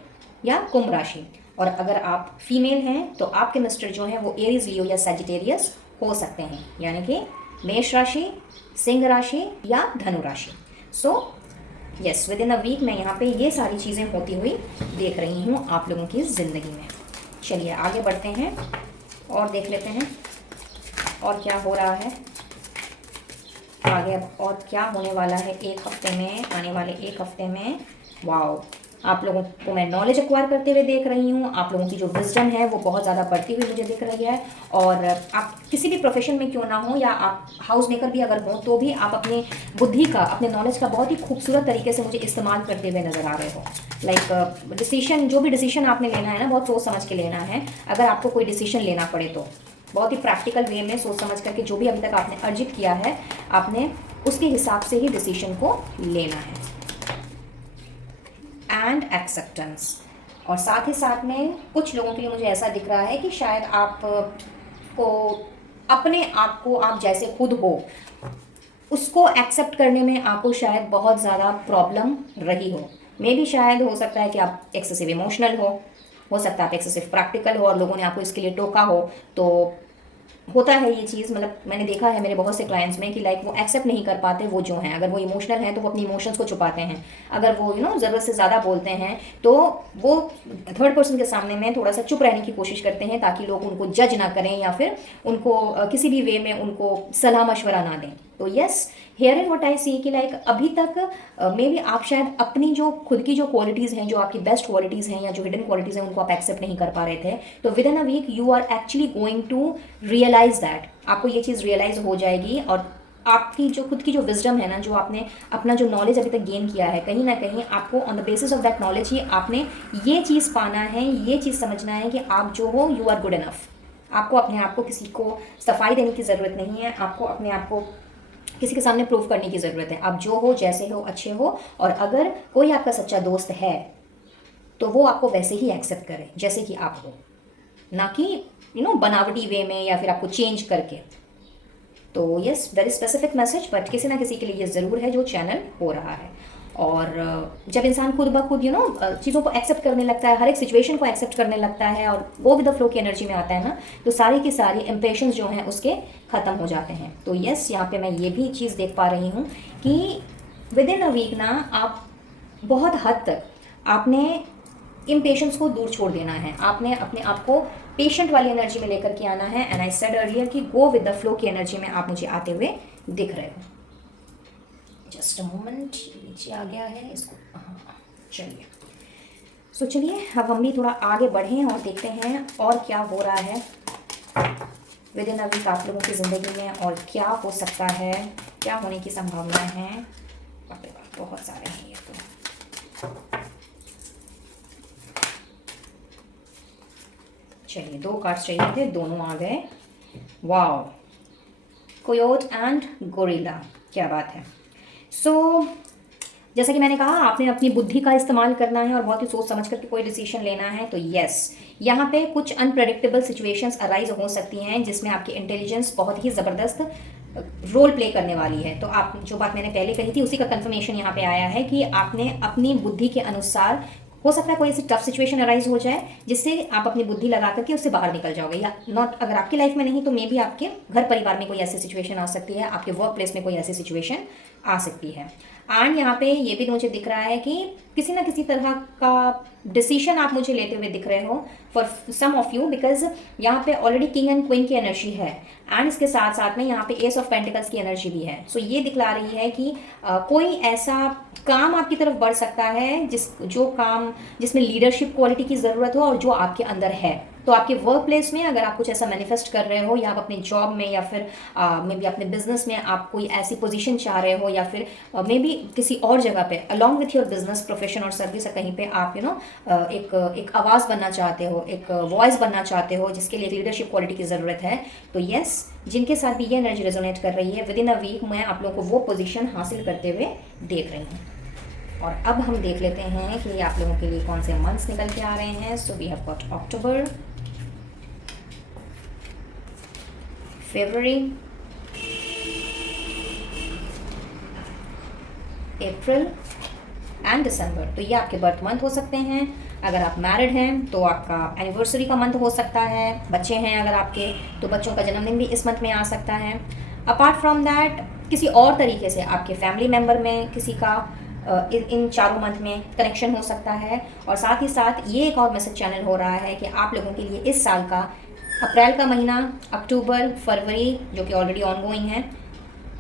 या कुंभ राशि। और अगर आप फीमेल हैं तो आपके मिस्टर जो हैं वो एरीज, लियो या सैजिटेरियस हो सकते हैं, यानी कि मेष राशि, सिंह राशि या धनु राशि। So yes, within a week मैं यहाँ पे ये सारी चीज़ें होती हुई देख रही हूँ आप लोगों की ज़िंदगी में। चलिए आगे बढ़ते हैं और देख लेते हैं और क्या हो रहा है आगे, और क्या होने वाला है एक हफ्ते में, आने वाले एक हफ्ते में। वाओ, आप लोगों को मैं नॉलेज एक्वायर करते हुए देख रही हूँ, आप लोगों की जो विजडम है वो बहुत ज़्यादा बढ़ती हुई मुझे दिख रही है। और आप किसी भी प्रोफेशन में क्यों ना हो, या आप हाउस मेकर भी अगर हो, तो भी आप अपनी बुद्धि का, अपने नॉलेज का बहुत ही खूबसूरत तरीके से मुझे इस्तेमाल करते हुए नज़र आ रहे हो। लाइक डिसीजन, जो भी डिसीजन आपने लेना है ना, बहुत सोच समझ के लेना है। अगर आपको कोई डिसीजन लेना पड़े तो बहुत ही प्रैक्टिकल वे में सोच समझ करके, जो भी अभी तक आपने अर्जित किया है आपने उसके हिसाब से ही डिसीजन को लेना है। एंड एक्सेप्टेंस, और साथ ही साथ में कुछ लोगों के लिए मुझे ऐसा दिख रहा है कि शायद आप को अपने आप को, आप जैसे खुद हो उसको एक्सेप्ट करने में आपको शायद बहुत ज़्यादा प्रॉब्लम रही हो। मे भी शायद हो सकता है कि आप एक्सेसिव इमोशनल हो सकता है आप एक्सेसिव प्रैक्टिकल हो और लोगों ने आपको इसके लिए टोका हो। तो होता है ये चीज़, मैंने देखा है मेरे बहुत से क्लाइंट्स में कि लाइक वो एक्सेप्ट नहीं कर पाते वो जो हैं। अगर वो इमोशनल हैं तो वो अपनी इमोशंस को छुपाते हैं, अगर वो ज़रूरत से ज़्यादा बोलते हैं तो वो थर्ड पर्सन के सामने में थोड़ा सा चुप रहने की कोशिश करते हैं, ताकि लोग उनको जज ना करें या फिर उनको किसी भी वे में उनको सलाह मशवरा ना दें। तो yes, here is what I see कि लाइक अभी तक मे बी आप शायद अपनी जो खुद की जो क्वालिटीज़ हैं, जो आपकी बेस्ट क्वालिटीज़ हैं या जो हिडन क्वालिटीज़ हैं, उनको आप एक्सेप्ट नहीं कर पा रहे थे। तो within a week you are actually going to realise that, आपको ये चीज़ रियलाइज हो जाएगी। और आपकी जो खुद की जो विजडम है ना, जो आपने अपना जो नॉलेज अभी तक गेन किया है, कहीं ना कहीं आपको on the basis of that knowledge ही आपने ये चीज़ पाना है, ये चीज़ समझना है कि आप जो हो यू आर गुड इनफ। आपको अपने आप को किसी को सफाई देने की ज़रूरत नहीं है, आपको अपने आप को किसी के सामने प्रूव करने की ज़रूरत है। आप जो हो, जैसे हो, अच्छे हो। और अगर कोई आपका सच्चा दोस्त है तो वो आपको वैसे ही एक्सेप्ट करे जैसे कि आप हो, ना कि बनावटी वे में या फिर आपको चेंज करके। तो yes, very specific message, but किसी ना किसी के लिए ये ज़रूर है जो चैनल हो रहा है। और जब इंसान खुद ब खुद चीज़ों को एक्सेप्ट करने लगता है, हर एक सिचुएशन को एक्सेप्ट करने लगता है और वो विद द फ्लो की एनर्जी में आता है ना, तो सारी की सारी इम्पेशंस जो हैं उसके ख़त्म हो जाते हैं। तो यस, यहाँ पे मैं ये भी चीज़ देख पा रही हूँ कि विद इन अ वीक ना आप बहुत हद तक आपने इम्पेशंस को दूर छोड़ देना है। आपने अपने आप को पेशेंट वाली एनर्जी में लेकर के आना है। एंड आई सेड अर्लियर कि गो विद द फ्लो की एनर्जी में आप मुझे आते हुए दिख रहे हो। जस्ट अ मोमेंट, नीचे आ गया है इसको, हाँ चलिए। सो चलिए अब हम भी थोड़ा आगे बढ़ें और देखते हैं और क्या हो रहा है विद इन अ वीक आप लोगों की ज़िंदगी में, और क्या हो सकता है, क्या होने की संभावना है। बाप रे बाप, बहुत सारे हैं ये तो। चलिए, 2 कार्ड्स चाहिए थे, दोनों आ गए। वाओ, कोयोट एंड गोरिल्ला, क्या बात है। सो जैसा कि मैंने कहा, आपने अपनी बुद्धि का इस्तेमाल करना है और बहुत ही सोच समझ करके कोई डिसीजन लेना है। तो यस, यहाँ पे कुछ अनप्रेडिक्टेबल सिचुएशंस अराइज हो सकती हैं जिसमें आपकी इंटेलिजेंस बहुत ही ज़बरदस्त रोल प्ले करने वाली है। तो आप जो बात मैंने पहले कही थी उसी का कंफर्मेशन यहाँ पे आया है कि आपने अपनी बुद्धि के अनुसार, हो सकता है कोई ऐसी टफ सिचुएशन अराइज हो जाए जिससे आप अपनी बुद्धि लगा करके उससे बाहर निकल जाओगे, या नॉट अगर आपकी लाइफ में नहीं तो मे भी आपके घर परिवार में कोई ऐसी सिचुएशन आ सकती है, आपके वर्क प्लेस में कोई ऐसी सिचुएशन आ सकती है। एंड यहाँ पे ये भी मुझे दिख रहा है कि किसी ना किसी तरह का डिसीजन आप मुझे लेते हुए दिख रहे हो for some of you, because यहाँ पे ऑलरेडी किंग एंड क्वीन की एनर्जी है एंड इसके साथ साथ में यहाँ पे एस ऑफ पेंटिकल्स की एनर्जी भी है। सो ये दिखला रही है कि कोई ऐसा काम आपकी तरफ बढ़ सकता है जो काम जिसमें लीडरशिप क्वालिटी की ज़रूरत हो और जो आपके अंदर है। तो आपके वर्क प्लेस में अगर आप कुछ ऐसा मैनिफेस्ट कर रहे हो, या आप अपने जॉब में या फिर मे बी अपने बिजनेस में आप कोई ऐसी पोजीशन चाह रहे हो, या फिर मे बी किसी और जगह पे along with your business profession और सर्विस कहीं पे आप एक आवाज़ बनना चाहते हो, एक वॉइस बनना चाहते हो जिसके लिए लीडरशिप क्वालिटी की ज़रूरत है। तो येस, जिनके साथ भी ये एनर्जी रेजोनेट कर रही है, विद इन अ वीक मैं आप लोगों को वो पोजीशन हासिल करते हुए देख रही हूँ। और अब हम देख लेते हैं कि आप लोगों के लिए कौन से मंथ्स निकल के आ रहे हैं। So we have got October, February, April and December. तो ये आपके बर्थ मंथ हो सकते हैं। अगर आप मैरिड हैं तो आपका एनिवर्सरी का मंथ हो सकता है। बच्चे हैं अगर आपके, तो बच्चों का जन्मदिन भी इस मंथ में आ सकता है। अपार्ट फ्रॉम दैट, किसी और तरीके से आपके फैमिली मेम्बर में किसी का इन चारों मंथ में कनेक्शन हो सकता है। और साथ ही साथ ये एक और मैसेज चैनल हो रहा है कि आप लोगों के लिए इस साल का अप्रैल का महीना, अक्टूबर, फरवरी जो कि ऑलरेडी ऑनगोइंग है,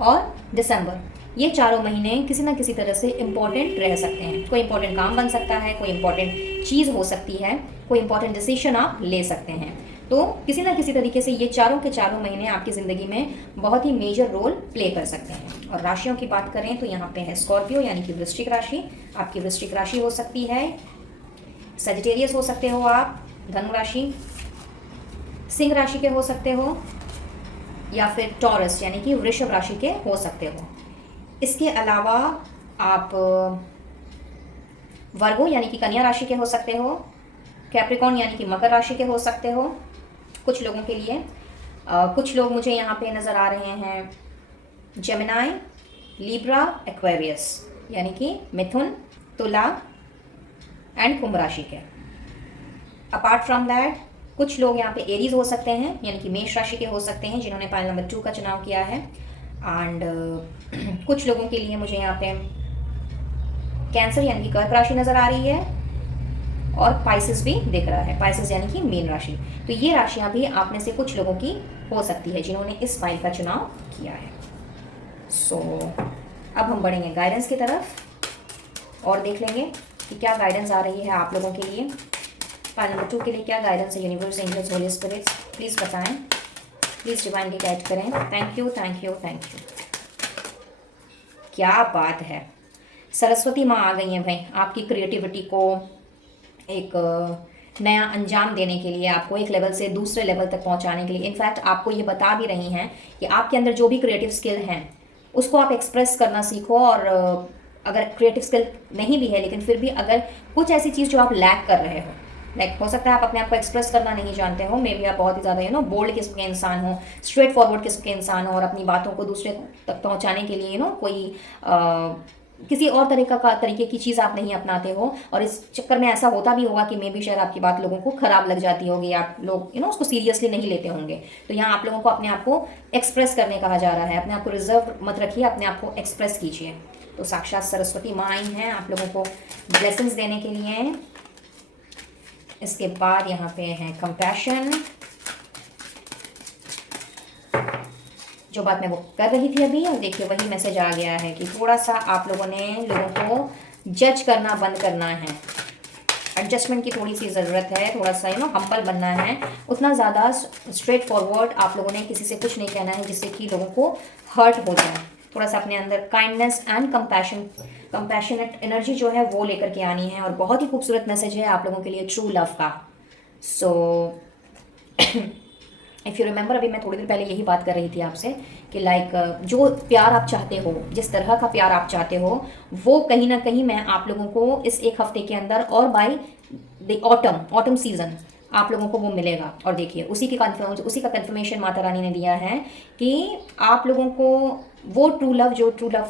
और दिसंबर, ये चारों महीने किसी ना किसी तरह से इम्पॉर्टेंट रह सकते हैं। कोई इंपॉर्टेंट काम बन सकता है, कोई इंपॉर्टेंट चीज़ हो सकती है, कोई इंपॉर्टेंट डिसीजन आप ले सकते हैं। तो किसी ना किसी तरीके से ये चारों के चारों महीने आपकी ज़िंदगी में बहुत ही मेजर रोल प्ले कर सकते हैं। और राशियों की बात करें तो यहाँ पे है स्कॉर्पियो यानी कि वृश्चिक राशि। आपकी वृश्चिक राशि हो सकती है, सजिटेरियस हो सकते हो आप, धनु राशि, सिंह राशि के हो सकते हो, या फिर टॉरस यानी कि वृषभ राशि के हो सकते हो। इसके अलावा आप वर्गो यानी कि कन्या राशि के हो सकते हो, कैप्रिकॉर्न यानी कि मकर राशि के हो सकते हो कुछ लोगों के लिए। कुछ लोग मुझे यहाँ पे नज़र आ रहे हैं जेमिनाई, लिब्रा, एक्वेरियस यानी कि मिथुन, तुला एंड कुंभ राशि के। अपार्ट फ्रॉम दैट, कुछ लोग यहाँ पे एरीज हो सकते हैं यानी कि मेष राशि के हो सकते हैं जिन्होंने पाइल नंबर 2 का चुनाव किया है। एंड कुछ लोगों के लिए मुझे यहाँ पे कैंसर यानी कि कर्क राशि नज़र आ रही है, और पाइसेस भी दिख रहा है, पाइसेस यानी कि मीन राशि। तो ये राशियाँ भी आप में से कुछ लोगों की हो सकती है जिन्होंने इस फाइल का चुनाव किया है। सो अब हम बढ़ेंगे गाइडेंस की तरफ और देख लेंगे कि क्या गाइडेंस आ रही है आप लोगों के लिए। पाइल नंबर 2 के लिए क्या गाइडेंस है universe, angels, holy spirits, please बताएं, प्लीज़ डिवाइनली गाइड करें। Thank you thank you thank you. क्या बात है, सरस्वती माँ आ गई हैं भाई आपकी क्रिएटिविटी को एक नया अंजाम देने के लिए, आपको एक लेवल से दूसरे लेवल तक पहुंचाने के लिए। इनफैक्ट आपको ये बता भी रही हैं कि आपके अंदर जो भी क्रिएटिव स्किल हैं उसको आप एक्सप्रेस करना सीखो। और अगर क्रिएटिव स्किल नहीं भी है लेकिन फिर भी अगर कुछ ऐसी चीज़ जो आप लैक कर रहे हो, लाइक हो सकता है आप अपने आप को एक्सप्रेस करना नहीं जानते हो, मे बी आप बहुत ही ज़्यादा बोल्ड किस्म के इंसान हो, स्ट्रेट फॉरवर्ड किस्म के इंसान हो और अपनी बातों को दूसरे तक पहुंचाने के लिए कोई किसी और तरीके की चीज़ आप नहीं अपनाते हो और इस चक्कर में ऐसा होता भी होगा कि मे बी शायद आपकी बात लोगों को ख़राब लग जाती होगी, आप लोग उसको सीरियसली नहीं लेते होंगे। तो यहाँ आप लोगों को अपने आप को एक्सप्रेस करने कहा जा रहा है, अपने आप को रिजर्व मत रखिए, अपने आप को एक्सप्रेस कीजिए। तो साक्षात सरस्वती माँ आई हैं आप लोगों को ब्लेसिंग्स देने के लिए। इसके बाद यहाँ पे है कंपैशन, जो बात मैं वो कर रही थी अभी, और देखिए वही मैसेज आ गया है कि थोड़ा सा आप लोगों ने लोगों को जज करना बंद करना है, एडजस्टमेंट की थोड़ी सी ज़रूरत है, थोड़ा सा हम्बल बनना है। उतना ज़्यादा स्ट्रेट फॉरवर्ड आप लोगों ने किसी से कुछ नहीं कहना है जिससे कि लोगों को हर्ट हो जाए। थोड़ा सा अपने अंदर काइंडनेस एंड कंपैशनेट एनर्जी जो है वो लेकर के आनी है। और बहुत ही खूबसूरत मैसेज है आप लोगों के लिए ट्रू लव का। सो इफ़ यू रिमेंबर, अभी मैं थोड़ी देर पहले यही बात कर रही थी आपसे कि लाइक जो प्यार आप चाहते हो, जिस तरह का प्यार आप चाहते हो, वो कहीं ना कहीं मैं आप लोगों को इस एक हफ्ते के अंदर और बाय द ऑटम सीजन आप लोगों को वो मिलेगा। और देखिए उसी का कंफर्मेशन माता रानी ने दिया है कि आप लोगों को वो ट्रू लव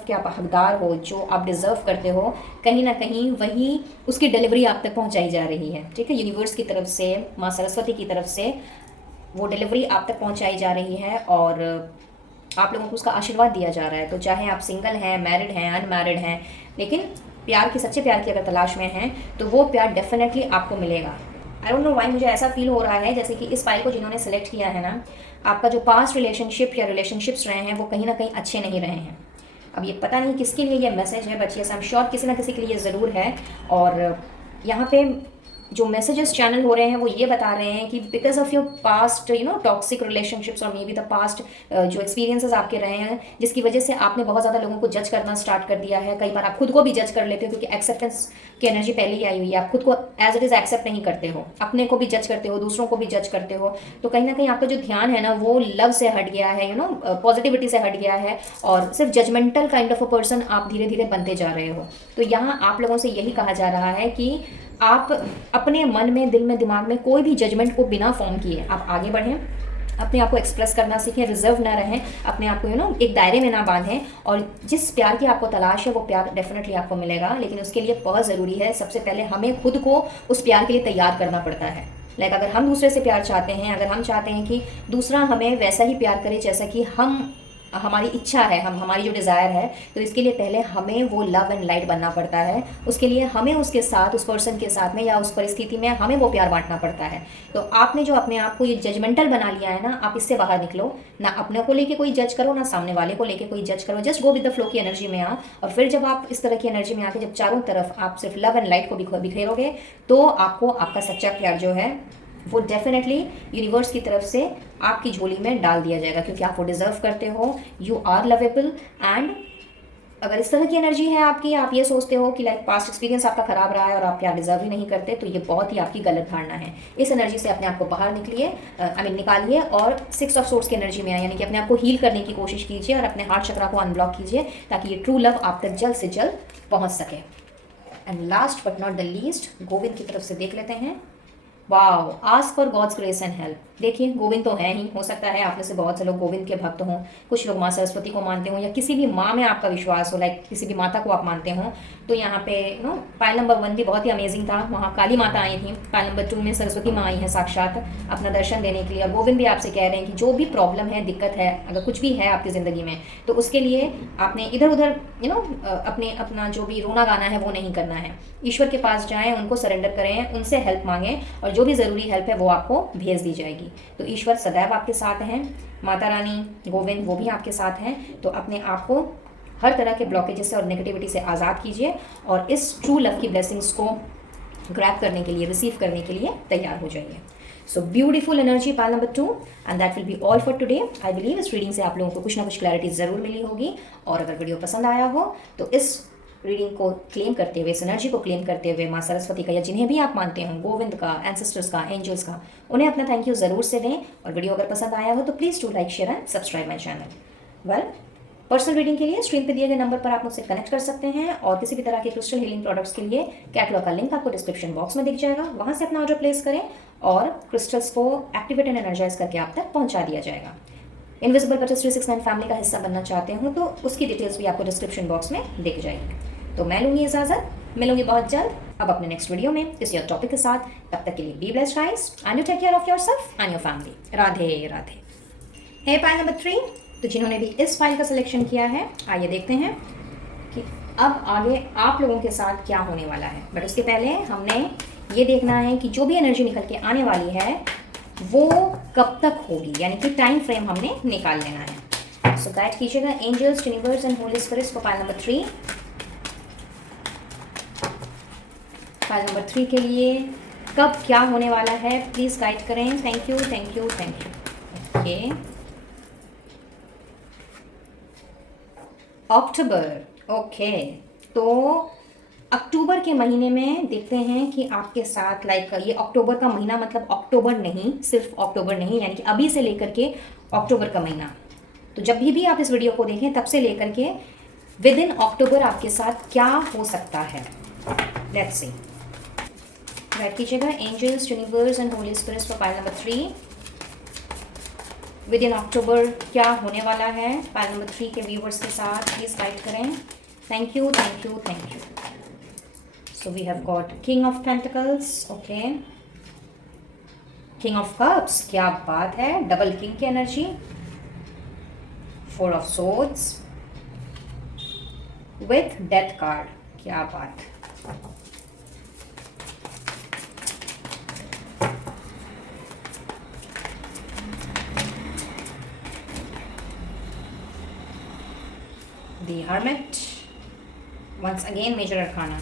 के आप हकदार हो, जो आप डिज़र्व करते हो, कहीं ना कहीं वही उसकी डिलीवरी आप तक पहुंचाई जा रही है। ठीक है, यूनिवर्स की तरफ से, माँ सरस्वती की तरफ से वो डिलीवरी आप तक पहुंचाई जा रही है और आप लोगों को उसका आशीर्वाद दिया जा रहा है। तो चाहे आप सिंगल हैं, मैरिड हैं, अनमैरिड हैं, लेकिन सच्चे प्यार की अगर तलाश में हैं तो वो प्यार डेफिनेटली आपको मिलेगा। आई डोंट नो व्हाई मुझे ऐसा फील हो रहा है जैसे कि इस फाइल को जिन्होंने सेलेक्ट किया है ना, आपका जो पास्ट रिलेशनशिप या रिलेशनशिप्स रहे हैं वो कहीं ना कहीं अच्छे नहीं रहे हैं। अब ये पता नहीं किसके लिए ये मैसेज है, बट ये आई एम श्योर किसी ना किसी के लिए ज़रूर है। और यहाँ पे जो मैसेजेस चैनल हो रहे हैं वो ये बता रहे हैं कि because of your past toxic relationships और मे बी द पास्ट जो एक्सपीरियंसेस आपके रहे हैं, जिसकी वजह से आपने बहुत ज़्यादा लोगों को जज करना स्टार्ट कर दिया है। कई बार आप खुद को भी जज कर लेते हो क्योंकि एक्सेप्टेंस की एनर्जी पहले ही आई हुई है। आप खुद को एज इट इज़ एक्सेप्ट नहीं करते हो, अपने को भी जज करते हो, दूसरों को भी जज करते हो। तो कहीं ना कहीं आपका जो ध्यान है ना वो लव से हट गया है, पॉजिटिविटी से हट गया है और सिर्फ judgemental kind of a person आप धीरे धीरे बनते जा रहे हो। तो यहाँ आप लोगों से यही कहा जा रहा है कि आप अपने मन में, दिल में, दिमाग में कोई भी जजमेंट को बिना फॉर्म किए आप आगे बढ़ें, अपने आप को एक्सप्रेस करना सीखें, रिजर्व ना रहें, अपने आप को एक दायरे में ना बांधें। और जिस प्यार की आपको तलाश है वो प्यार डेफिनेटली आपको मिलेगा, लेकिन उसके लिए बहुत ज़रूरी है सबसे पहले हमें खुद को उस प्यार के लिए तैयार करना पड़ता है। लाइक अगर हम दूसरे से प्यार चाहते हैं, अगर हम चाहते हैं कि दूसरा हमें वैसा ही प्यार करे जैसा कि हमारी इच्छा है, हमारी जो डिज़ायर है, तो इसके लिए पहले हमें वो लव एंड लाइट बनना पड़ता है। उसके लिए हमें उसके साथ, उस पर्सन के साथ में या उस परिस्थिति में हमें वो प्यार बांटना पड़ता है। तो आपने जो अपने आप को ये जजमेंटल बना लिया है ना, आप इससे बाहर निकलो। ना अपने को लेके कोई जज करो, ना सामने वाले को लेके कोई जज करो, just go with the flow की एनर्जी में आओ। और फिर जब आप इस तरह की एनर्जी में आके जब चारों तरफ आप सिर्फ लव एंड लाइट को बिखेरोगे तो आपको आपका सच्चा प्यार जो है वो डेफिनेटली यूनिवर्स की तरफ से आपकी झोली में डाल दिया जाएगा, क्योंकि आप वो डिज़र्व करते हो। You are lovable. एंड अगर इस तरह की एनर्जी है आपकी, आप ये सोचते हो कि लाइक पास्ट एक्सपीरियंस आपका ख़राब रहा है और आप प्यार डिज़र्व ही नहीं करते, तो ये बहुत ही आपकी गलत धारणा है। इस एनर्जी से अपने आप को बाहर निकालिए और 6 ऑफ सोर्स की एनर्जी में आए, यानी कि अपने आप को हील करने की कोशिश कीजिए और अपने हार्ट चक्रा को अनब्लॉक कीजिए ताकि ये ट्रू लव आप तक जल्द से जल्द पहुँच सके। And last but not the least, Govind की तरफ से देख लेते हैं। Wow, ask for God's grace and help. देखिए गोविंद तो है ही, हो सकता है आप में से बहुत से लोग गोविंद के भक्त हों, कुछ लोग माँ सरस्वती को मानते हो या किसी भी माँ में आपका विश्वास हो, लाइक किसी भी माता को आप मानते हो। तो यहाँ पे पाइल नंबर 1 भी बहुत ही अमेजिंग था, वहाँ काली माता आई थी। पाइल नंबर 2 में सरस्वती माँ आई है साक्षात अपना दर्शन देने के लिए। और गोविंद भी आपसे कह रहे हैं कि जो भी प्रॉब्लम है, दिक्कत है, अगर कुछ भी है आपकी ज़िंदगी में, तो उसके लिए आपने इधर उधर अपना जो भी रोना गाना है वो नहीं करना है। ईश्वर के पास जाएं, उनको सरेंडर करें, उनसे हेल्प मांगें। और जो भी ज़रूरी हेल्प है वो आपको भेज दी जाएगी। तो ईश्वर सदैव आपके साथ हैं, माता रानी, गोविंद वो भी आपके साथ हैं। तो अपने आप को हर तरह के ब्लॉकेजेस से और नेगेटिविटी से आज़ाद कीजिए और इस ट्रू लव की ब्लेसिंग्स को ग्रैब करने के लिए, रिसीव करने के लिए तैयार हो जाइए। So beautiful energy pile number 2 and that will be all for today. I believe इस रीडिंग से आप लोगों को कुछ ना कुछ क्लैरिटी ज़रूर मिली होगी, और अगर वीडियो पसंद आया हो तो इस रीडिंग को क्लेम करते हुए, इस एनर्जी को क्लेम करते हुए माँ सरस्वती का या जिन्हें भी आप मानते हो, गोविंद का, एंसेस्टर्स का, एंजल्स का, उन्हें अपना थैंक यू ज़रूर से दें। और वीडियो अगर पसंद आया हो तो please do like, share and subscribe my channel. Well, personal reading के लिए स्क्रीन पे दिए गए नंबर पर आप मुझसे कनेक्ट कर सकते हैं, और किसी भी तरह के क्रिस्टल हीलिंग प्रोडक्ट्स के लिए कैटलॉग का लिंक आपको डिस्क्रिप्शन बॉक्स में दिख जाएगा, वहां से अपना ऑर्डर प्लेस करें और क्रिस्टल्स को एक्टिवेट एंड एनर्जाइज करके आप तक पहुंचा दिया जाएगा। इनविजिबल बटर्स 369 फैमिली का हिस्सा बनना चाहते हो तो उसकी डिटेल्स भी आपको डिस्क्रिप्शन बॉक्स में दिख जाएगी। तो मैं लूंगी इजाजत, मिलूंगी बहुत जल्द अब अपने नेक्स्ट वीडियो में किसी और टॉपिक के साथ। तब तक के लिए be blessed guys and you take care of yourself and your family. Radhe Radhe. Hey pile number 3, तो जिन्होंने भी इस फाइल का सिलेक्शन किया है, आइए देखते हैं कि अब आगे आप लोगों के साथ क्या होने वाला है। बट उसके पहले हमने ये देखना है कि जो भी एनर्जी निकल के आने वाली है वो कब तक होगी, यानी कि टाइम फ्रेम हमने निकाल लेना है। सो गाइड कीजिएगा angels, universe and holy spirits for file number 3। Pile number 3 के लिए कब क्या होने वाला है प्लीज़ गाइड करें। Thank you thank you thank you. Okay, October. Okay, तो अक्टूबर के महीने में देखते हैं कि आपके साथ ये अक्टूबर का महीना, मतलब अक्टूबर नहीं, सिर्फ अक्टूबर नहीं, यानी कि अभी से लेकर के अक्टूबर का महीना। तो जब भी आप इस वीडियो को देखें तब से लेकर के विद इन अक्टूबर आपके साथ क्या हो सकता है, लेट्स सी। राइट कीजिएगा angels, universe and holy spirits for file number 3। Within October क्या होने वाला है फाइल नंबर 3 के व्यूवर्स के साथ, प्लीज गाइड करें। Thank you thank you thank you. So we have got king of pentacles, okay, king of cups, क्या बात है, डबल किंग की energy, 4 of swords with death card, क्या बात। The Hermit, once again major arcana.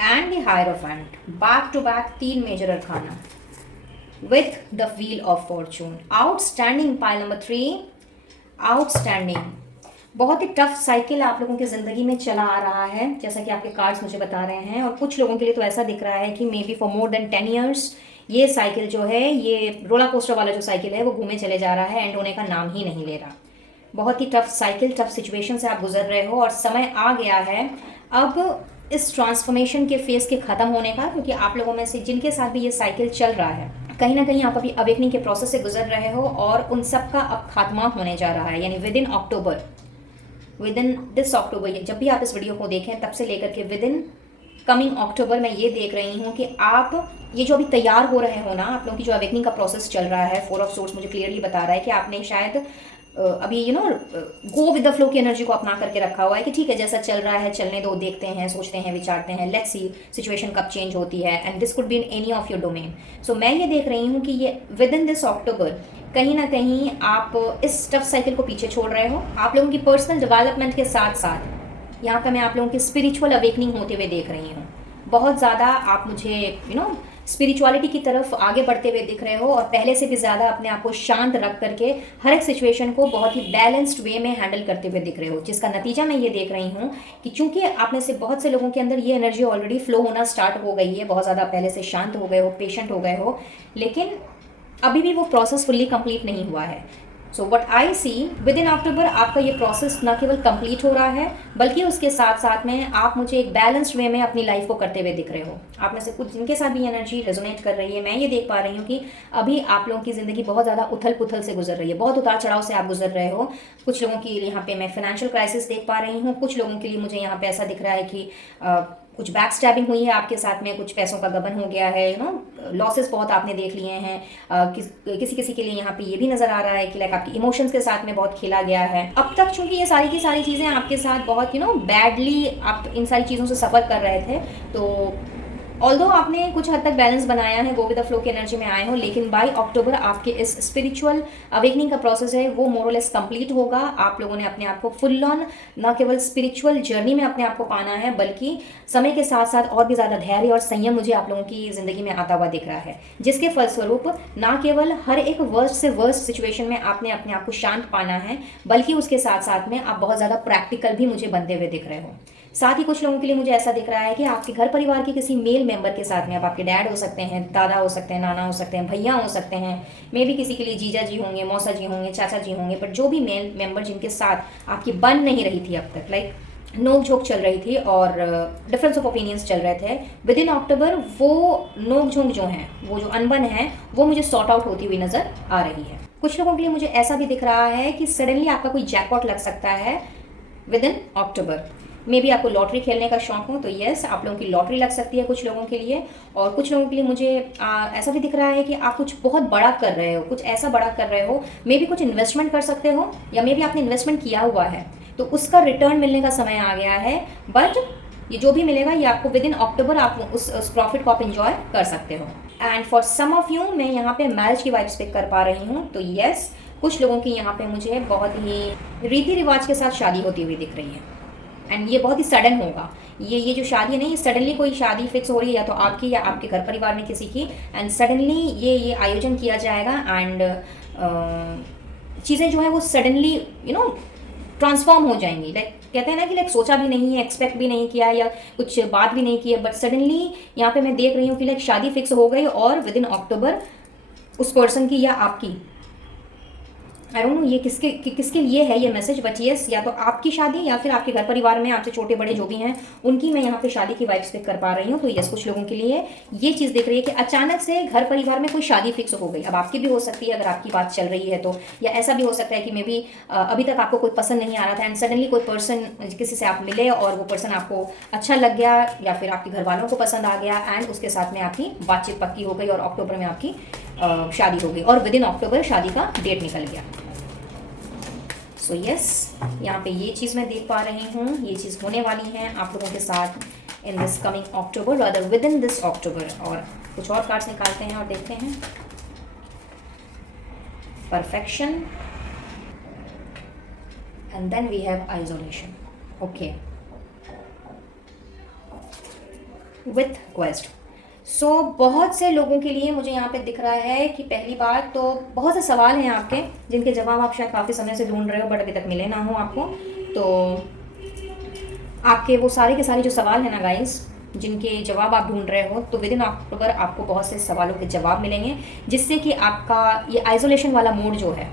And the Hierophant, back to back 3 major arcana with the Wheel of Fortune. Outstanding pile number 3, outstanding। बहुत ही टफ साइकिल आप लोगों की ज़िंदगी में चला आ रहा है, जैसा कि आपके कार्ड्स मुझे बता रहे हैं, और कुछ लोगों के लिए तो ऐसा दिख रहा है कि may be for more than 10 years ये साइकिल जो है, ये रोलर कोस्टर वाला जो साइकिल है वो घूमे चले जा रहा है, एंड होने का नाम ही नहीं ले रहा। बहुत ही टफ साइकिल, टफ सिचुएशन से आप गुजर रहे हो, और समय आ गया है अब इस ट्रांसफॉर्मेशन के फेज़ के ख़त्म होने का, क्योंकि आप लोगों में से जिनके साथ भी ये साइकिल चल रहा है, कहीं ना कहीं आप अभी अवेकनिंग के प्रोसेस से गुजर रहे हो, और उन सब का अब खात्मा होने जा रहा है। यानी with in October, with in this अक्टूबर, जब भी आप इस वीडियो को देखें तब से लेकर के विद इन कमिंग अक्टूबर मैं ये देख रही हूँ कि आप ये जो अभी तैयार हो रहे हो ना, आप लोगों की जो अवेकनिंग का प्रोसेस चल रहा है, 4 ऑफ सोर्ड्स मुझे क्लियरली बता रहा है कि आपने शायद अभी गो विद द फ्लो की एनर्जी को अपना करके रखा हुआ है कि ठीक है जैसा चल रहा है चलने दो, देखते हैं, सोचते हैं, विचारते हैं, लेट्स सी सिचुएशन कब चेंज होती है, and this could be in any of your domain. So मैं ये देख रही हूँ कि ये विद इन दिस अक्टूबर कहीं ना कहीं आप इस टफ साइकिल को पीछे छोड़ रहे हो। आप लोगों की पर्सनल डेवलपमेंट के साथ साथ यहाँ पर मैं आप लोगों की स्पिरिचुअल अवेकनिंग होते हुए देख रही हूँ। बहुत ज़्यादा आप मुझे स्पिरिचुअलिटी की तरफ आगे बढ़ते हुए दिख रहे हो, और पहले से भी ज़्यादा अपने आप को शांत रख करके हर एक सिचुएशन को बहुत ही बैलेंस्ड वे में हैंडल करते हुए दिख रहे हो, जिसका नतीजा मैं ये देख रही हूँ कि चूंकि आप में से बहुत से लोगों के अंदर ये एनर्जी ऑलरेडी फ्लो होना स्टार्ट हो गई है, बहुत ज़्यादा पहले से शांत हो गए हो, पेशेंट हो गए हो, लेकिन अभी भी वो प्रोसेस फुल्ली कंप्लीट नहीं हुआ है। So what I C, with in अक्टूबर आपका ये प्रोसेस न केवल कंप्लीट हो रहा है, बल्कि उसके साथ साथ में आप मुझे एक बैलेंस्ड वे में अपनी लाइफ को करते हुए दिख रहे हो। आप में से कुछ जिनके साथ भी एनर्जी रेजोनेट कर रही है, मैं ये देख पा रही हूँ कि अभी आप लोगों की ज़िंदगी बहुत ज़्यादा उथल पुथल से गुजर रही है, बहुत उतार चढ़ाव से आप गुजर रहे हो। कुछ लोगों की यहाँ पे मैं फाइनेंशियल क्राइसिस देख पा रही हूँ, कुछ लोगों के लिए मुझे यहाँ पे ऐसा दिख रहा है कि कुछ बैक स्टैबिंग हुई है आपके साथ में, कुछ पैसों का गबन हो गया है, लॉसेस बहुत आपने देख लिए हैं। किसी किसी के लिए यहाँ पे ये भी नज़र आ रहा है कि लाइक आपकी इमोशंस के साथ में बहुत खेला गया है अब तक। चूंकि ये सारी की सारी चीज़ें आपके साथ बहुत बैडली आप इन सारी चीज़ों से सफ़र कर रहे थे, तो ऑल्दो आपने कुछ हद तक बैलेंस बनाया है, गो विद द फ्लो की एनर्जी में आए हो, लेकिन बाय अक्टूबर आपके इस स्पिरिचुअल अवेकनिंग का प्रोसेस है वो मोरलेस कंप्लीट होगा। आप लोगों ने अपने आप को फुल ऑन न केवल स्पिरिचुअल जर्नी में अपने आप को पाना है, बल्कि समय के साथ साथ और भी ज़्यादा धैर्य और संयम मुझे आप लोगों की ज़िंदगी में आता हुआ दिख रहा है, जिसके फलस्वरूप ना केवल हर एक वर्स्ट से वर्स्ट सिचुएशन में आपने अपने आप को शांत पाना है, बल्कि उसके साथ साथ में आप बहुत ज़्यादा प्रैक्टिकल भी मुझे बनते हुए दिख रहे हो। साथ ही कुछ लोगों के लिए मुझे ऐसा दिख रहा है कि आपके घर परिवार के किसी मेल मेंबर के साथ में, आप आपके डैड हो सकते हैं, दादा हो सकते हैं, नाना हो सकते हैं, भैया हो सकते हैं, मे भी किसी के लिए जीजा जी होंगे, मौसा जी होंगे, चाचा जी होंगे, बट जो भी मेल मेंबर जिनके साथ आपकी बन नहीं रही थी अब तक, लाइक नोक झोंक चल रही थी और डिफरेंस ऑफ ओपिनियंस चल रहे थे, विद इन अक्टूबर वो नोक झोंक जो है, वो जो अनबन है, वो मुझे सॉर्ट आउट होती हुई नज़र आ रही है। कुछ लोगों के लिए मुझे ऐसा भी दिख रहा है कि सडनली आपका कोई जैकपॉट लग सकता है with in October. May be आपको लॉटरी खेलने का शौक हो तो यस, आप लोगों की लॉटरी लग सकती है कुछ लोगों के लिए। और कुछ लोगों के लिए मुझे ऐसा भी दिख रहा है कि आप कुछ बहुत बड़ा कर रहे हो, कुछ ऐसा बड़ा कर रहे हो, मे बी कुछ इन्वेस्टमेंट कर सकते हो, या मे बी आपने इन्वेस्टमेंट किया हुआ है तो उसका रिटर्न मिलने का समय आ गया है। बट ये जो भी मिलेगा ये आपको विद इन अक्टूबर आप उस प्रॉफिट को आप इंजॉय कर सकते हो। And for some of you मैं यहाँ पे मैरिज की वाइब्स पिक कर पा रही हूँ, तो यस, कुछ लोगों की यहाँ पे मुझे बहुत ही रीति रिवाज के साथ शादी होती हुई दिख रही है। एंड ये बहुत ही सडन होगा, ये जो शादी है ना, ये सडनली कोई शादी फिक्स हो रही है, या तो आपकी या आपके घर परिवार में किसी की, एंड सडनली ये आयोजन किया जाएगा। एंड चीज़ें जो है वो सडनली ट्रांसफॉर्म हो जाएंगी। लाइक कहते हैं ना कि लाइक सोचा भी नहीं है, एक्सपेक्ट भी नहीं किया, या कुछ बात भी नहीं की है, बट सडनली यहाँ पे मैं देख रही हूँ कि लाइक शादी फिक्स हो गई और विद इन अक्टूबर उस पर्सन की या आपकी, आई डोंट नो ये किसके लिए है ये मैसेज, बट यस, या तो आपकी शादी या फिर आपके घर परिवार में आपसे छोटे बड़े जो भी हैं उनकी मैं यहाँ पे शादी की वाइब्स पिक कर पा रही हूँ। तो यस, कुछ लोगों के लिए ये चीज़ दिख रही है कि अचानक से घर परिवार में कोई शादी फिक्स हो गई। अब आपकी भी हो सकती है अगर आपकी बात चल रही है तो, या ऐसा भी हो सकता है कि मे बी अभी तक आपको कोई पसंद नहीं आ रहा था एंड सडनली कोई पर्सन, किसी से आप मिले और वो पर्सन आपको अच्छा लग गया, या फिर आपके घर वालों को पसंद आ गया एंड उसके साथ में आपकी बातचीत पक्की हो गई और अक्टूबर में आपकी शादी हो गई और विद इन अक्टूबर शादी का डेट निकल गया। सो यस, यहाँ पे ये चीज़ मैं देख पा रही हूँ, ये चीज़ होने वाली है आप लोगों के साथ in this coming October, rather within this October. और कुछ और कार्ड्स निकालते हैं और देखते हैं। Perfection and then we have isolation. Okay, with quest. So बहुत से लोगों के लिए मुझे यहाँ पे दिख रहा है कि पहली बात तो बहुत से सवाल हैं आपके जिनके जवाब आप शायद काफ़ी समय से ढूंढ रहे हो बट अभी तक मिले ना हो आपको। तो आपके वो सारे के सारे जो सवाल हैं ना गाइस, जिनके जवाब आप ढूंढ रहे हो, तो विद इन अक्टूबर आपको बहुत से सवालों के जवाब मिलेंगे, जिससे कि आपका ये आइसोलेशन वाला मोड जो है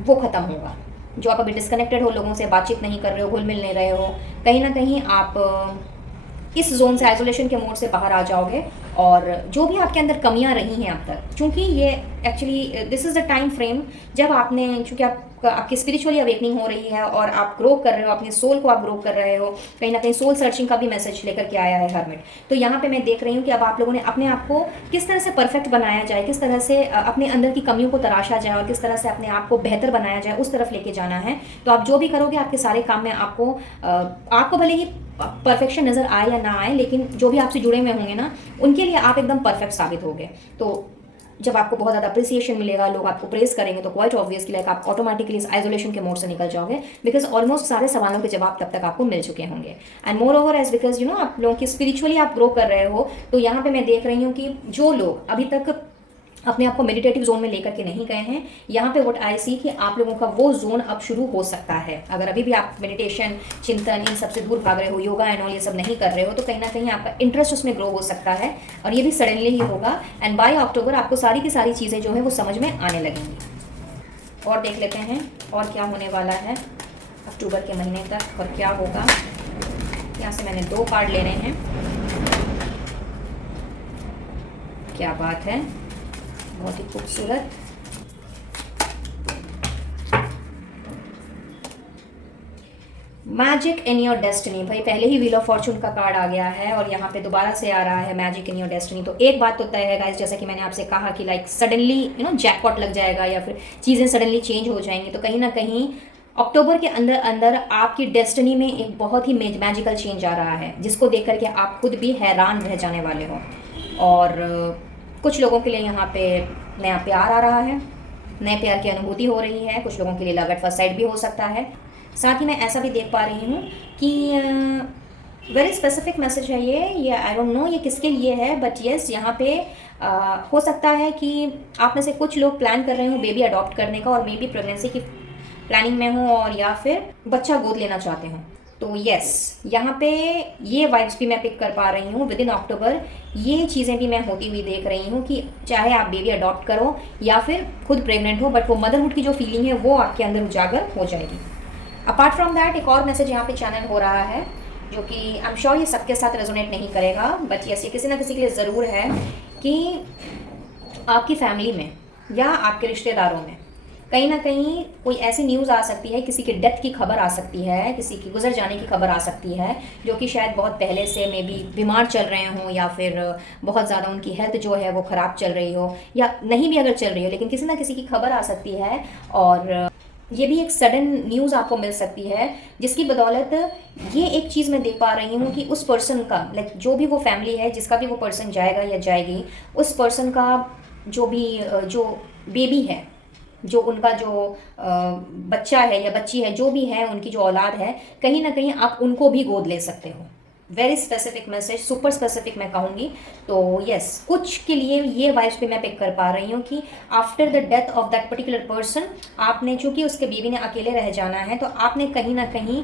वो ख़त्म होगा। जो आप अभी डिस्कनेक्टेड हो, लोगों से बातचीत नहीं कर रहे हो, घुल मिल नहीं रहे हो, कहीं ना कहीं आप इस जोन से, आइसोलेशन के मोड से बाहर आ जाओगे। और जो भी आपके अंदर कमियां रही हैं अब तक, क्योंकि ये actually this is the time frame जब आपने, क्योंकि आपकी स्पिरिचुअली अवेकनिंग हो रही है और आप ग्रो कर रहे हो, अपने सोल को आप ग्रो कर रहे हो, कहीं ना कहीं सोल सर्चिंग का भी मैसेज लेकर के आया है हर्मिट। तो यहाँ पे मैं देख रही हूँ कि अब आप लोगों ने अपने आप को किस तरह से परफेक्ट बनाया जाए, किस तरह से अपने अंदर की कमियों को तराशा जाए और किस तरह से अपने आप को बेहतर बनाया जाए, उस तरफ लेके जाना है। तो आप जो भी करोगे आपके सारे काम में आपको भले ही परफेक्शन नज़र आए या ना आए, लेकिन जो भी आपसे जुड़े हुए होंगे ना, उनके लिए आप एकदम परफेक्ट साबित होगे। तो जब आपको बहुत ज़्यादा अप्रिसिएशन मिलेगा, लोग आपको प्रेस करेंगे, तो क्वाइट ऑब्वियसली लाइक आप ऑटोमेटिकली इस आइसोलेशन के मोड से निकल जाओगे, बिकॉज ऑलमोस्ट सारे सवालों के जवाब तब तक आपको मिल चुके होंगे। And moreover as because आप लोगों की स्पिरिचुअली आप ग्रो कर रहे हो, तो यहाँ पे मैं देख रही हूँ कि जो लोग अभी तक अपने आप को मेडिटेटिव जोन में लेकर के नहीं गए हैं, यहाँ पे व्हाट आई सी कि आप लोगों का वो जोन अब शुरू हो सकता है। अगर अभी भी आप मेडिटेशन, चिंतन, इन सबसे दूर भाग रहे हो, योगा एंड ऑल ये सब नहीं कर रहे हो, तो कहीं ना कहीं आपका इंटरेस्ट उसमें ग्रो हो सकता है और ये भी सडनली ही होगा। एंड बाय अक्टूबर आपको सारी की सारी चीज़ें जो है वो समझ में आने लगेंगी। और देख लेते हैं और क्या होने वाला है अक्टूबर के महीने तक और क्या होगा। यहाँ से मैंने 2 कार्ड ले रहे हैं। क्या बात है, बहुत ही खूबसूरत। मैजिक इन योर डेस्टिनी, भाई पहले ही व्हील ऑफ फॉर्चून का कार्ड आ गया है और यहाँ पे दोबारा से आ रहा है मैजिक इन योर डेस्टिनी। तो एक बात तो तय है गाइस, जैसा कि मैंने आपसे कहा कि लाइक सडनली जैकपॉट लग जाएगा या फिर चीज़ें सडनली चेंज हो जाएंगी। तो कहीं ना कहीं अक्टूबर के अंदर अंदर आपकी डेस्टिनी में एक बहुत ही मैजिकल चेंज आ रहा है, जिसको देख करके आप खुद भी हैरान रह जाने वाले हो। और कुछ लोगों के लिए यहाँ पे नया प्यार आ रहा है, नए प्यार की अनुभूति हो रही है। कुछ लोगों के लिए लव एट फर्स्ट साइट भी हो सकता है। साथ ही मैं ऐसा भी देख पा रही हूँ कि वेरी स्पेसिफिक मैसेज है ये आई डोंट नो ये किसके लिए है, बट येस यहाँ पे हो सकता है कि आप में से कुछ लोग प्लान कर रहे हो बेबी अडॉप्ट करने का और मे बी प्रेगनेंसी की प्लानिंग में हो और या फिर बच्चा गोद लेना चाहते हो। तो यस यहाँ पे ये वाइब्स भी मैं पिक कर पा रही हूँ विद इन अक्टूबर। ये चीज़ें भी मैं होती हुई देख रही हूँ कि चाहे आप बेबी अडॉप्ट करो या फिर खुद प्रेग्नेंट हो, बट वो मदरहुड की जो फीलिंग है वो आपके अंदर उजागर हो जाएगी। अपार्ट फ्रॉम दैट एक और मैसेज यहाँ पे चैनल हो रहा है जो कि आई एम श्योर ये सबके साथ रेजोनेट नहीं करेगा, बट यस ये किसी ना किसी के लिए ज़रूर है कि आपकी फैमिली में या आपके रिश्तेदारों में कहीं ना कहीं कोई ऐसी न्यूज़ आ सकती है, किसी की डेथ की खबर आ सकती है, किसी की गुजर जाने की खबर आ सकती है, जो कि शायद बहुत पहले से मे बी बीमार चल रहे हों या फिर बहुत ज़्यादा उनकी हेल्थ जो है वो ख़राब चल रही हो, या नहीं भी अगर चल रही हो लेकिन किसी ना किसी की खबर आ सकती है। और ये भी एक सडन न्यूज़ आपको मिल सकती है, जिसकी बदौलत ये एक चीज़ मैं देख पा रही हूँ कि उस पर्सन का लाइक जो भी वो फैमिली है, जिसका भी वो पर्सन जाएगा या जाएगी, उस पर्सन का जो भी जो बेबी है, जो उनका जो बच्चा है या बच्ची है, जो भी है उनकी जो औलाद है, कहीं ना कहीं आप उनको भी गोद ले सकते हो। Very specific message, super specific मैं कहूँगी। तो यस कुछ के लिए ये वाइब्स पे मैं पिक कर पा रही हूँ कि after the death of that particular person, आपने चूँकि उसके बीवी ने अकेले रह जाना है, तो आपने कहीं ना कहीं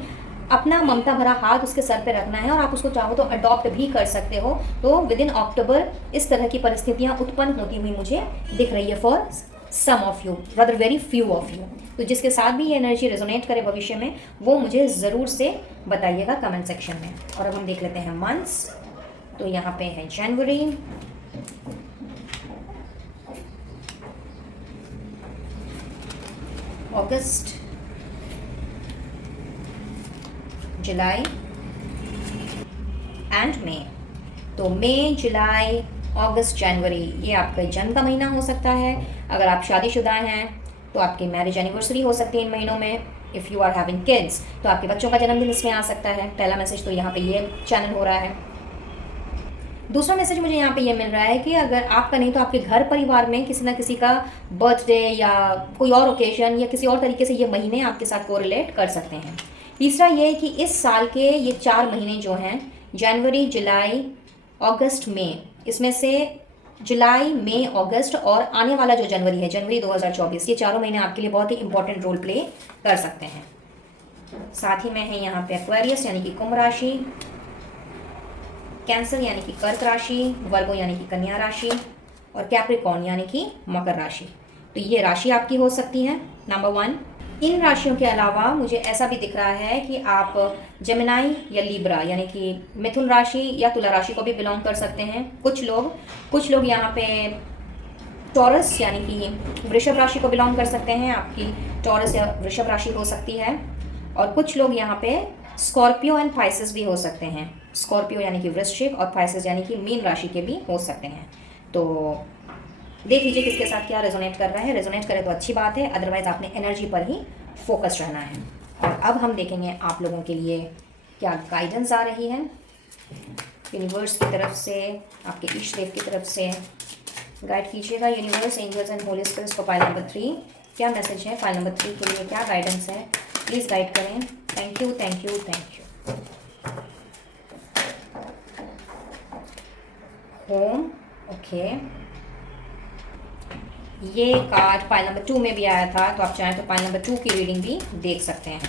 अपना ममता भरा हाथ उसके सर पे रखना है और आप उसको चाहो तो अडॉप्ट भी कर सकते हो। तो विद इन अक्टूबर इस तरह की परिस्थितियाँ उत्पन्न होती हुई मुझे दिख रही है for some of you, rather very few of you. तो जिसके साथ भी ये एनर्जी रेजोनेट करे भविष्य में, वो मुझे ज़रूर से बताइएगा कमेंट सेक्शन में। और अब हम देख लेते हैं मंथ्स। तो यहाँ पे है जनवरी, अगस्त, जुलाई एंड मई। तो मई, जुलाई, अगस्त, जनवरी ये आपका जन्म का महीना हो सकता है। अगर आप शादीशुदा हैं तो आपकी मैरिज एनिवर्सरी हो सकती है इन महीनों में। If you are having kids तो आपके बच्चों का जन्मदिन इसमें आ सकता है। पहला मैसेज तो यहाँ पे ये चैनल हो रहा है। दूसरा मैसेज मुझे यहाँ पे ये मिल रहा है कि अगर आपका नहीं तो आपके घर परिवार में किसी ना किसी का बर्थडे या कोई और ओकेजन या किसी और तरीके से ये महीने आपके साथ कोरिलेट कर सकते हैं। तीसरा ये है कि इस साल के ये 4 महीने जो हैं, जनवरी, जुलाई, अगस्त, मई, इसमें से जुलाई, मई, अगस्त और आने वाला जो जनवरी है, जनवरी 2024, ये चारों महीने आपके लिए बहुत ही इंपॉर्टेंट रोल प्ले कर सकते हैं। साथ ही में है यहाँ पे एक्वेरियस यानी कि कुंभ राशि, कैंसर यानी कि कर्क राशि, वर्गो यानी कि कन्या राशि और कैप्रिकॉर्न यानी कि मकर राशि। तो ये राशि आपकी हो सकती है नंबर 1। इन राशियों के अलावा मुझे ऐसा भी दिख रहा है कि आप जेमिनाई या लिब्रा यानी कि मिथुन राशि या तुला राशि को भी बिलोंग कर सकते हैं। कुछ लोग यहाँ पे टॉरस यानी कि वृषभ राशि को बिलोंग कर सकते हैं। आपकी टॉरस या वृषभ राशि हो सकती है। और कुछ लोग यहाँ पे स्कॉर्पियो एंड पाइसेस भी हो सकते हैं। स्कॉर्पियो यानी कि वृश्चिक और पाइसेस यानी कि मीन राशि के भी हो सकते हैं। तो देख लीजिए किसके साथ क्या रेजोनेट कर रहा है। रेजोनेट करे तो अच्छी बात है, अदरवाइज आपने एनर्जी पर ही फोकस रहना है। और अब हम देखेंगे आप लोगों के लिए क्या गाइडेंस आ रही है यूनिवर्स की तरफ से, आपके ईश देव की तरफ से। गाइड कीजिएगा universe, angels and holy spirits को फाइल नंबर 3 क्या मैसेज है, फाइल नंबर 3 के लिए क्या गाइडेंस है, प्लीज़ गाइड करें। Thank you thank you thank you. Home, okay, ये कार्ड फाइल नंबर 2 में भी आया था, तो आप चाहें तो फाइल नंबर 2 की रीडिंग भी देख सकते हैं।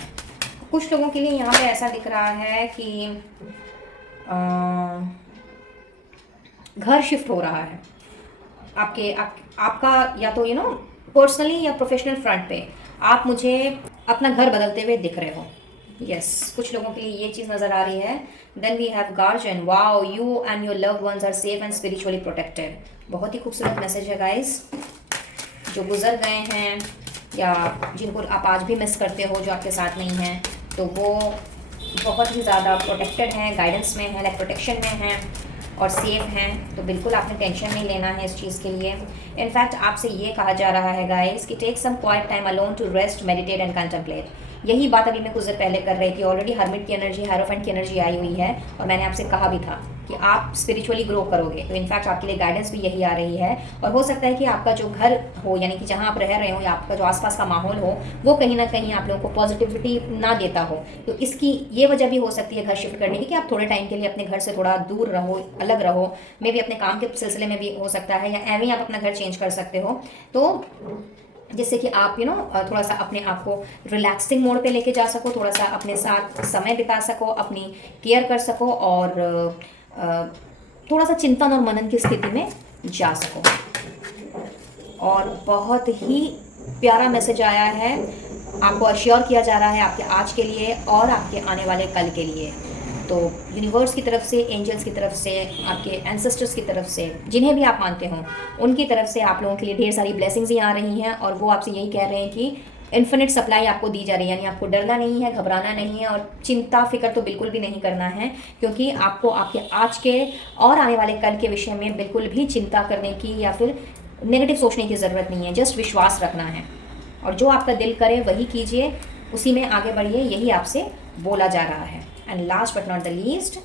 कुछ लोगों के लिए यहाँ पे ऐसा दिख रहा है कि घर शिफ्ट हो रहा है आपका, या तो पर्सनली या प्रोफेशनल फ्रंट पे आप मुझे अपना घर बदलते हुए दिख रहे हो। यस कुछ लोगों के लिए ये चीज़ नज़र आ रही है। Then we have guardian, wow, you and your loved ones are safe and spiritually protected. बहुत ही खूबसूरत मैसेज है गाइस। जो गुजर गए हैं या जिनको आप आज भी मिस करते हो, जो आपके साथ नहीं हैं, तो वो बहुत ही ज़्यादा प्रोटेक्टेड हैं, गाइडेंस में हैं, लाइक प्रोटेक्शन में हैं और सेफ हैं। तो बिल्कुल आपने टेंशन नहीं लेना है इस चीज़ के लिए। इनफैक्ट आपसे ये कहा जा रहा है गाइस कि take some quite time alone to rest, meditate and contemplate. यही बात अभी मैं कुछ देर पहले कर रही थी। ऑलरेडी हर्मिट की एनर्जी, हायरोफेंट की एनर्जी आई हुई है और मैंने आपसे कहा भी था कि आप स्पिरिचुअली ग्रो करोगे। तो इनफैक्ट आपके लिए गाइडेंस भी यही आ रही है। और हो सकता है कि आपका जो घर हो, यानी कि जहाँ आप रह रहे हो, या आपका जो आसपास का माहौल हो, वो कहीं ना कहीं आप लोगों को पॉजिटिविटी ना देता हो। तो इसकी ये वजह भी हो सकती है घर शिफ्ट करने की कि आप थोड़े टाइम के लिए अपने घर से थोड़ा दूर रहो, अलग रहो। मे भी अपने काम के सिलसिले में भी हो सकता है, या एवं ही आप अपना घर चेंज कर सकते हो। तो जिससे कि आप थोड़ा सा अपने आप को रिलैक्सिंग मोड पे लेके जा सको, थोड़ा सा अपने साथ समय बिता सको, अपनी केयर कर सको और थोड़ा सा चिंतन और मनन की स्थिति में जा सको। और बहुत ही प्यारा मैसेज आया है, आपको अश्योर किया जा रहा है आपके आज के लिए और आपके आने वाले कल के लिए। तो यूनिवर्स की तरफ से, एंजल्स की तरफ से, आपके एंसेस्टर्स की तरफ से, जिन्हें भी आप मानते हो, उनकी तरफ से आप लोगों के लिए ढेर सारी ब्लेसिंग्स ही आ रही हैं। और वो आपसे यही कह रहे हैं कि इन्फिनिट सप्लाई आपको दी जा रही है, यानी आपको डरना नहीं है, घबराना नहीं है और चिंता फिक्र तो बिल्कुल भी नहीं करना है, क्योंकि आपको आपके आज के और आने वाले कल के विषय में बिल्कुल भी चिंता करने की या फिर नेगेटिव सोचने की ज़रूरत नहीं है। जस्ट विश्वास रखना है और जो आपका दिल करे वही कीजिए, उसी में आगे बढ़िए, यही आपसे बोला जा रहा है। And last but not the least,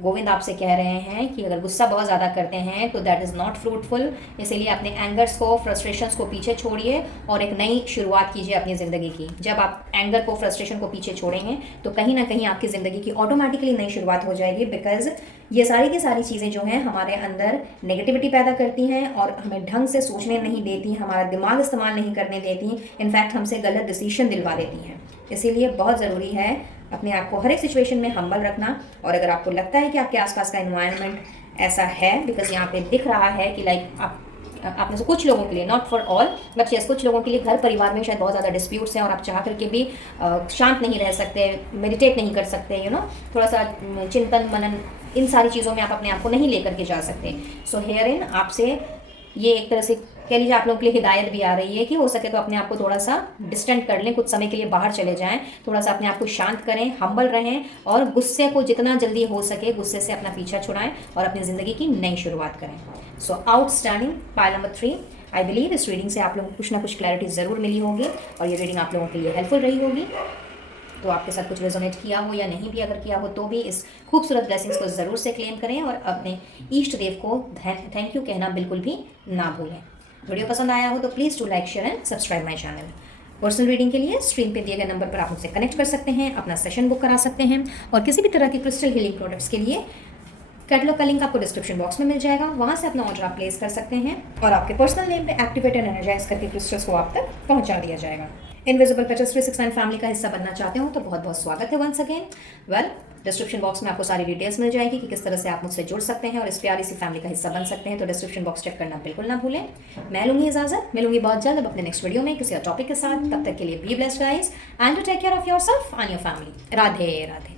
Govind आपसे कह रहे हैं कि अगर गुस्सा बहुत ज़्यादा करते हैं तो दैट इज़ नॉट फ्रूटफुल। इसीलिए अपने एंगर्स को, फ्रस्ट्रेशंस को पीछे छोड़िए और एक नई शुरुआत कीजिए अपनी ज़िंदगी की। जब आप एंगर को, फ्रस्ट्रेशन को पीछे छोड़ेंगे तो कहीं ना कहीं आपकी ज़िंदगी की ऑटोमेटिकली नई शुरुआत हो जाएगी। बिकॉज ये सारी की सारी चीज़ें जो हैं हमारे अंदर नेगेटिविटी पैदा करती हैं और हमें ढंग से सोचने नहीं देती, हमारा दिमाग इस्तेमाल नहीं करने देती, इनफैक्ट हमसे गलत डिसीजन दिलवा देती हैं। इसीलिए बहुत ज़रूरी है अपने आप को हर एक सिचुएशन में हम्बल रखना। और अगर आपको लगता है कि आपके आसपास का एनवायरनमेंट ऐसा है, बिकॉज यहाँ पे दिख रहा है कि लाइक आप में से कुछ लोगों के लिए, not for all but yes, कुछ लोगों के लिए घर परिवार में शायद बहुत ज़्यादा डिस्प्यूट्स हैं और आप चाह करके भी शांत नहीं रह सकते, मेडिटेट नहीं कर सकते, थोड़ा सा चिंतन मनन, इन सारी चीज़ों में आप अपने आप को नहीं लेकर के जा सकते। सो हेयर इन आपसे ये एक तरह से कह लीजिए आप लोगों के लिए हिदायत भी आ रही है कि हो सके तो अपने आप को थोड़ा सा डिस्टेंट कर लें, कुछ समय के लिए बाहर चले जाएं, थोड़ा सा अपने आप को शांत करें, हम्बल रहें और गुस्से को जितना जल्दी हो सके गुस्से से अपना पीछा छुड़ाएं और अपनी ज़िंदगी की नई शुरुआत करें। So outstanding, pile number 3। I believe इस रीडिंग से आप लोगों को कुछ ना कुछ क्लैरिटी ज़रूर मिली होगी और ये रीडिंग आप लोगों के लिए हेल्पफुल रही होगी। तो आपके साथ कुछ रेजोनेट किया हो या नहीं भी अगर किया हो तो भी इस खूबसूरत ब्लेसिंग्स को ज़रूर से क्लेम करें और अपने इष्ट देव को थैंक यू कहना बिल्कुल भी ना भूलें। वीडियो पसंद आया हो तो please to like, share and subscribe my channel. Personal reading के लिए स्क्रीन पे दिए गए नंबर पर आप मुझसे कनेक्ट कर सकते हैं, अपना सेशन बुक करा सकते हैं और किसी भी तरह के क्रिस्टल हीलिंग प्रोडक्ट्स के लिए कैटलॉग का लिंक आपको डिस्क्रिप्शन बॉक्स में मिल जाएगा, वहाँ से अपना ऑर्डर आप प्लेस कर सकते हैं और आपके पर्सनल नेम पे एक्टिवेट एंड एनर्जाइज करके क्रिस्टल्स को आप तक पहुँचा दिया जाएगा। इनविजिबल पेटल्स 369 फैमिली का हिस्सा बनना चाहते हो तो बहुत बहुत स्वागत है once again. Well, description box में आपको सारी डिटेल्स मिल जाएगी कि किस तरह से आप मुझसे जुड़ सकते हैं और इस प्यारी सी फैमिली का हिस्सा बन सकते हैं। तो डिस्क्रिप्शन बॉक्स चेक करना बिल्कुल ना भूलें। मैं लूँगी इजाजत, मिलूंगी बहुत जल्द अब अपने नेक्स्ट वीडियो में किसी और टॉपिक के साथ। तब तक के लिए be blessed guys and to take care of yourself and your family. Radhe Radhe.